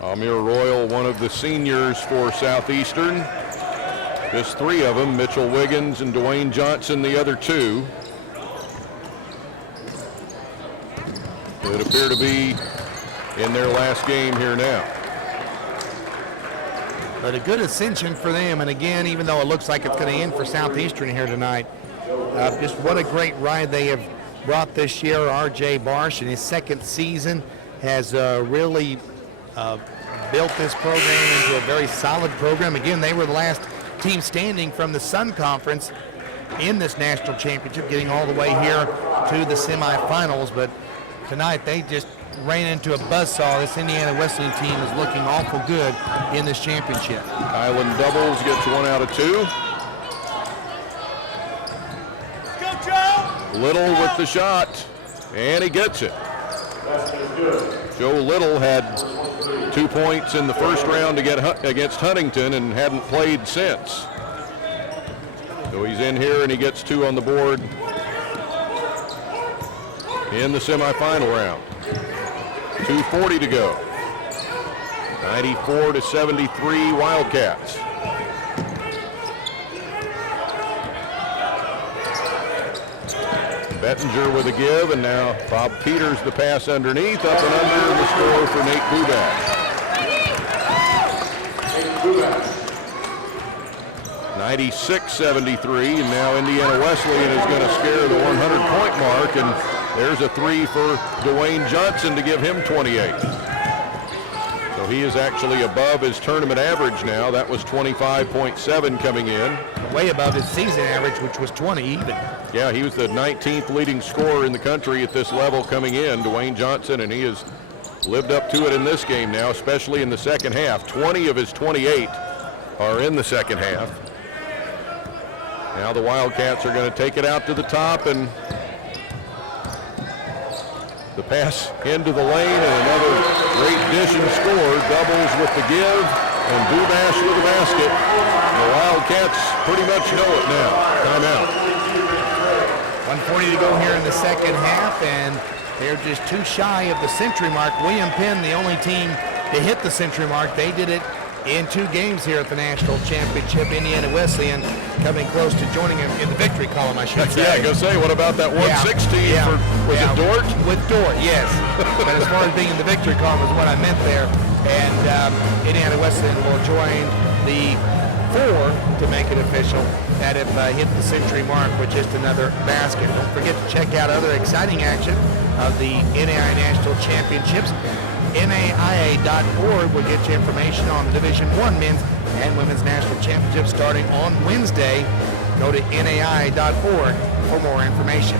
Amir Royal, one of the seniors for Southeastern. Just 3 of them, Mitchell Wiggins and Dwayne Johnson, the other 2. It appear to be in their last game here now. But a good ascension for them, and again, even though it looks like it's going to end for Southeastern here tonight, just what a great ride they have brought this year. R.J. Barsh in his 2nd season has really built this program into a very solid program. Again, they were the last team standing from the Sun Conference in this national championship, getting all the way here to the semifinals. But tonight they just ran into a buzzsaw. This Indiana Wesleyan team is looking awful good in this championship. Kylan Doubles gets 1 out of 2. Go, Joe! Little with the shot, and he gets it. Joe Little had 2 points in the first round to get against Huntington and hadn't played since. So he's in here and he gets 2 on the board in the semifinal round. 2:40 to go. 94-73 Wildcats. Bettinger with a give, and now Bob Peters the pass underneath, up and under the score for Nate Bubash. 96-73, and now Indiana Wesleyan is going to scare the 100-point mark, and there's a 3 for Dwayne Johnson to give him 28. So he is actually above his tournament average now. That was 25.7 coming in. Way above his season average, which was 20 even. Yeah, he was the 19th leading scorer in the country at this level coming in, Dwayne Johnson, and he has lived up to it in this game now, especially in the second half. 20 of his 28 are in the second half. Now the Wildcats are going to take it out to the top, and the pass into the lane, and another great dish and score. Doubles with the give, and Bubash with the basket. The Wildcats pretty much know it now. Timeout. 1:40 to go here in the second half, and they're just 2 shy of the century mark. William Penn, the only team to hit the century mark. They did it in 2 games here at the National Championship. Indiana Wesleyan coming close to joining him in the victory column, I should say. Yeah, I was going to say, what about that 116 for, was it Dort? With Dort, yes. But as far as being in the victory column is what I meant there. And Indiana Wesleyan will join the 4 to make it official that have hit the century mark with just another basket. Don't forget to check out other exciting action of the NAIA National Championships. NAIA.org will get you information on the Division I men's and women's national championships starting on Wednesday. Go to NAIA.org for more information.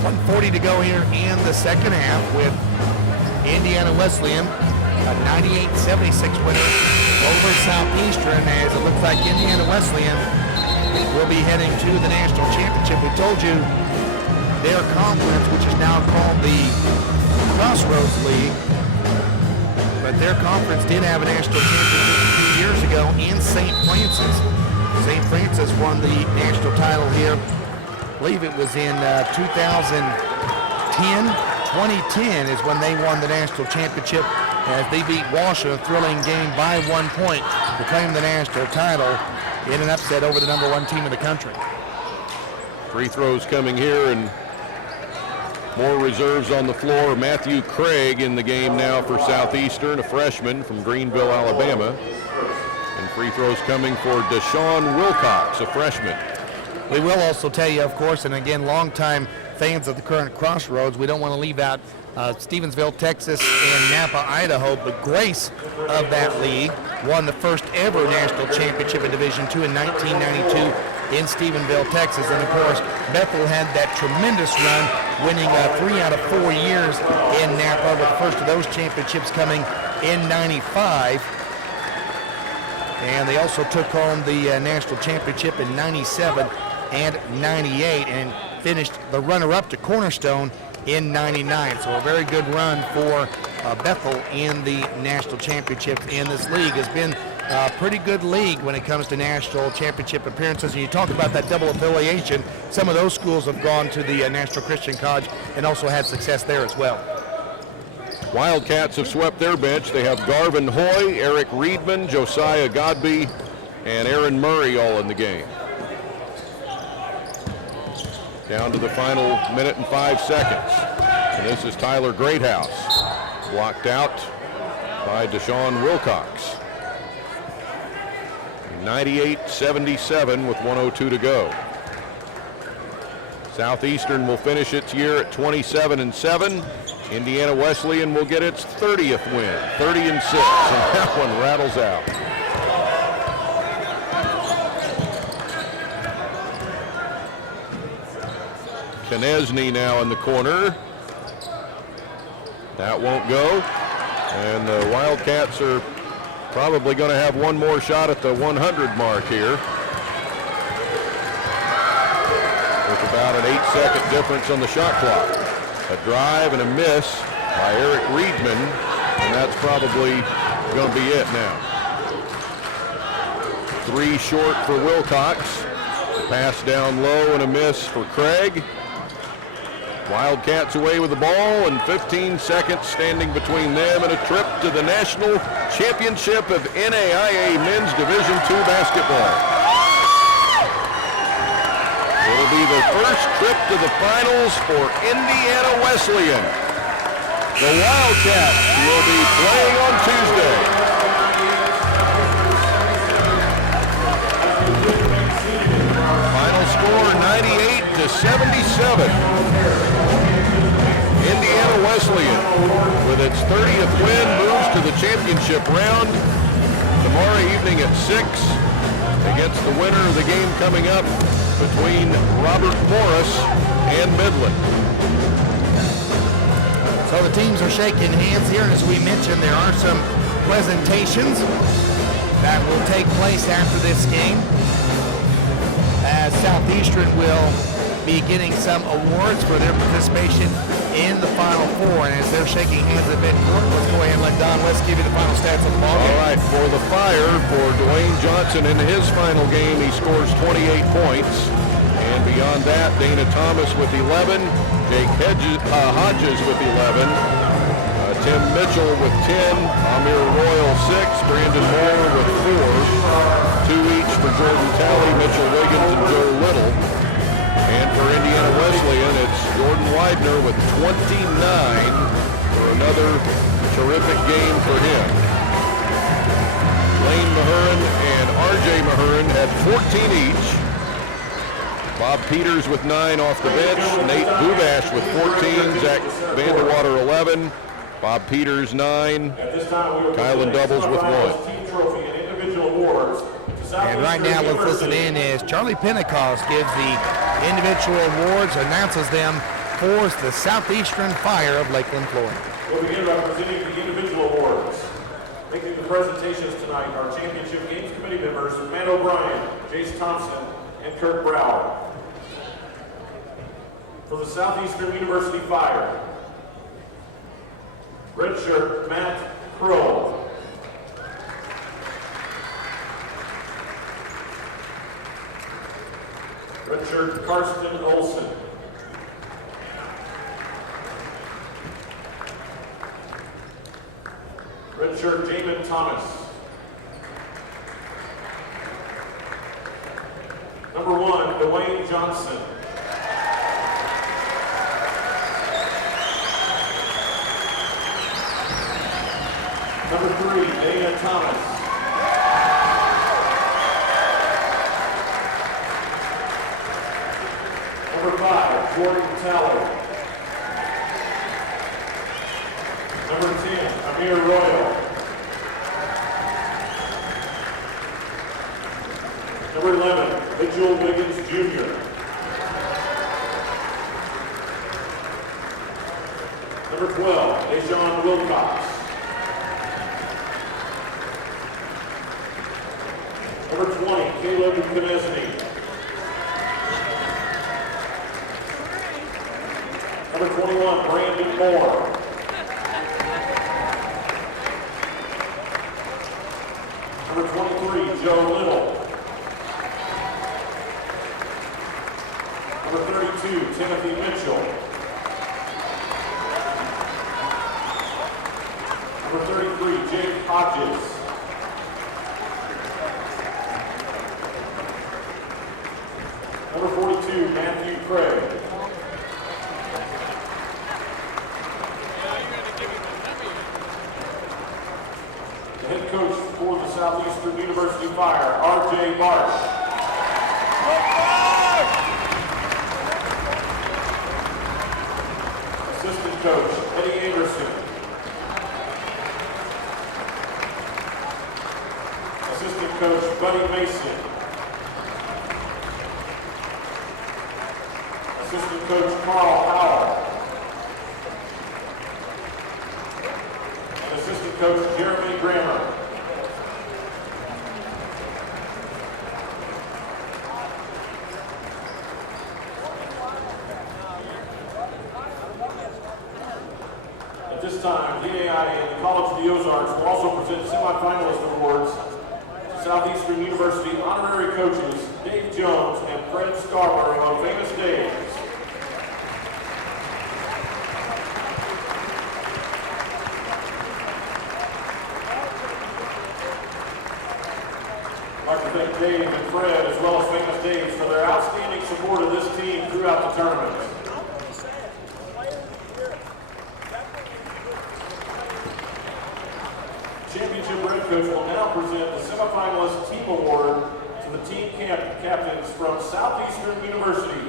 1:40 to go here in the second half with Indiana Wesleyan, a 98-76 winner over Southeastern, as it looks like Indiana Wesleyan will be heading to the national championship. We told you their conference, which is now called the Crossroads League, but their conference did have a national championship a few years ago in St. Francis. St. Francis won the national title here. I believe it was in 2010. 2010 is when they won the national championship as they beat Washoe, a thrilling game by 1 point to claim the national title in an upset over the number 1 team in the country. Free throws coming here, and more reserves on the floor. Matthew Craig in the game now for Southeastern, a freshman from Greenville, Alabama. And free throws coming for Deshaun Wilcox, a freshman. We will also tell you, of course, and again, longtime fans of the current Crossroads, we don't want to leave out Stevensville, Texas, and Napa, Idaho, but Grace of that league won the first ever national championship in Division II in 1992 in Stephenville, Texas. And of course, Bethel had that tremendous run, winning 3 out of 4 years in Napa, with the first of those championships coming in 95. And they also took home the national championship in 97 and 98 and finished the runner-up to Cornerstone in 99. So a very good run for Bethel in the national championships. And this league has been a pretty good league when it comes to national championship appearances. And you talk about that double affiliation. Some of those schools have gone to the National Christian College and also had success there as well. Wildcats have swept their bench. They have Garvin Hoy, Eric Reedman, Josiah Godby, and Aaron Murray all in the game. Down to the final minute and 5 seconds. And this is Tyler Greathouse, blocked out by Deshaun Wilcox. 98-77 with 1:02 to go. Southeastern will finish its year at 27-7. Indiana Wesleyan will get its 30th win, 30-6, and that one rattles out. Knesny now in the corner. That won't go. And the Wildcats are probably going to have one more shot at the 100 mark here, with about an 8-second difference on the shot clock. A drive and a miss by Eric Reedman, and that's probably going to be it now. 3 short for Wilcox. Pass down low and a miss for Craig. Wildcats away with the ball, and 15 seconds standing between them and a trip to the National Championship of NAIA Men's Division II basketball. It'll be the first trip to the finals for Indiana Wesleyan. The Wildcats will be playing on Tuesday. Final score 98-77. Indiana Wesleyan, with its 30th win, moves to the championship round tomorrow evening at 6 against the winner of the game coming up between Robert Morris and Midland. So the teams are shaking hands here, and as we mentioned, there are some presentations that will take place after this game, as Southeastern will be getting some awards for their participation in the Final Four. And as they're shaking hands at midcourt, let's go ahead and let Don West give you the final stats of the ball game. All right, for the Fire, for Dwayne Johnson in his final game, he scores 28 points. And beyond that, Dana Thomas with 11, Jake Hodges with 11, Tim Mitchell with 10, Amir Royal 6, Brandon Moore with Jordan Talley, Mitchell Wiggins, and Joe Little. And for Indiana Wesleyan, it's Jordan Weidner with 29 for another terrific game for him. Lane Mahurin and R.J. Mahurin had 14 each. Bob Peters with 9 off the bench. Nate Bubash with 14. Zach Vanderwater 11. Bob Peters 9. Kylan Doubles with 1. And right now, let's listen in as Charlie Pentecost gives the individual awards, announces them for the Southeastern Fire of Lakeland, Florida. We'll begin by presenting the individual awards. Making the presentations tonight are Championship Games Committee members Matt O'Brien, Jace Thompson, and Kirk Brower. For the Southeastern University Fire, redshirt Matt Kroll. Redshirt Karsten Olson. Redshirt Jamin Thomas. Number 1, Dwayne Johnson. Number 3, Dana Thomas. Number 5, Jordan Talley. Number 10, Amir Royal. Number 11, Mitchell Wiggins Jr. Number 12, Deshaun Wilcox. Number 20, Caleb Knesny. Number 21, Brandon Moore. Number 23, Joe Little. Number 32, Timothy Mitchell. Number 33, Jake Hodges. Number 42, Matthew Craig. The head coach for the Southeastern University Fire, R.J. Barsh. Assistant coach, Eddie Anderson. Assistant coach, Buddy Mason. Assistant coach, Carl Howell. And assistant coach, Jeremy Grammer. At this time, the AI and the College of the Ozarks will also present semifinalist awards to Southeastern University honorary coaches Dave Jones and Fred Scarborough on Famous Days. I'd like to thank Dave and Fred as well as Famous Days for their outstanding support of this team throughout the tournament. Championship Red Coach will now present the semifinalist team award to the team captains from Southeastern University.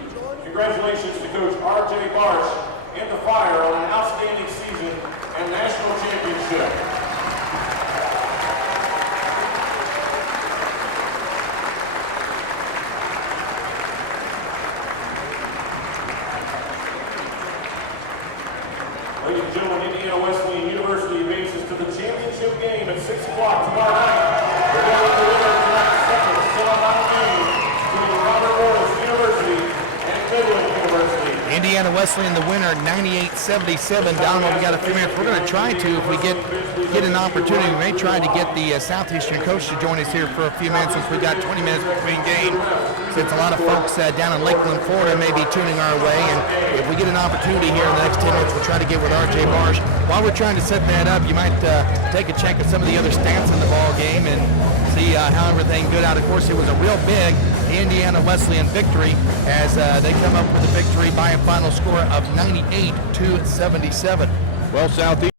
Congratulations to Coach R.J. Barsh and the Fire on an outstanding season and national championship. Ladies and gentlemen, Indiana Wesleyan University advances to the championship game at 6 o'clock tomorrow night. We're going to deliver tonight's second semifinal game between Robert Morris University and Midland University. Indiana Indiana Wesleyan the winner, 98-77. Donald, we got a few minutes. We're going to try to, if we get an opportunity, we may try to get the Southeastern coach to join us here for a few minutes since we got 20 minutes between games. Since a lot of folks down in Lakeland, Florida may be tuning our way, and if we get an opportunity here in the next 10 minutes, we'll try to get with R.J. Marsh. While we're trying to set that up, you might take a check of some of the other stats in the ball game and see how everything good out. Of course, it was a real big Indiana Wesleyan victory as they come up with a victory by a final score of 98-77. Well, Southeast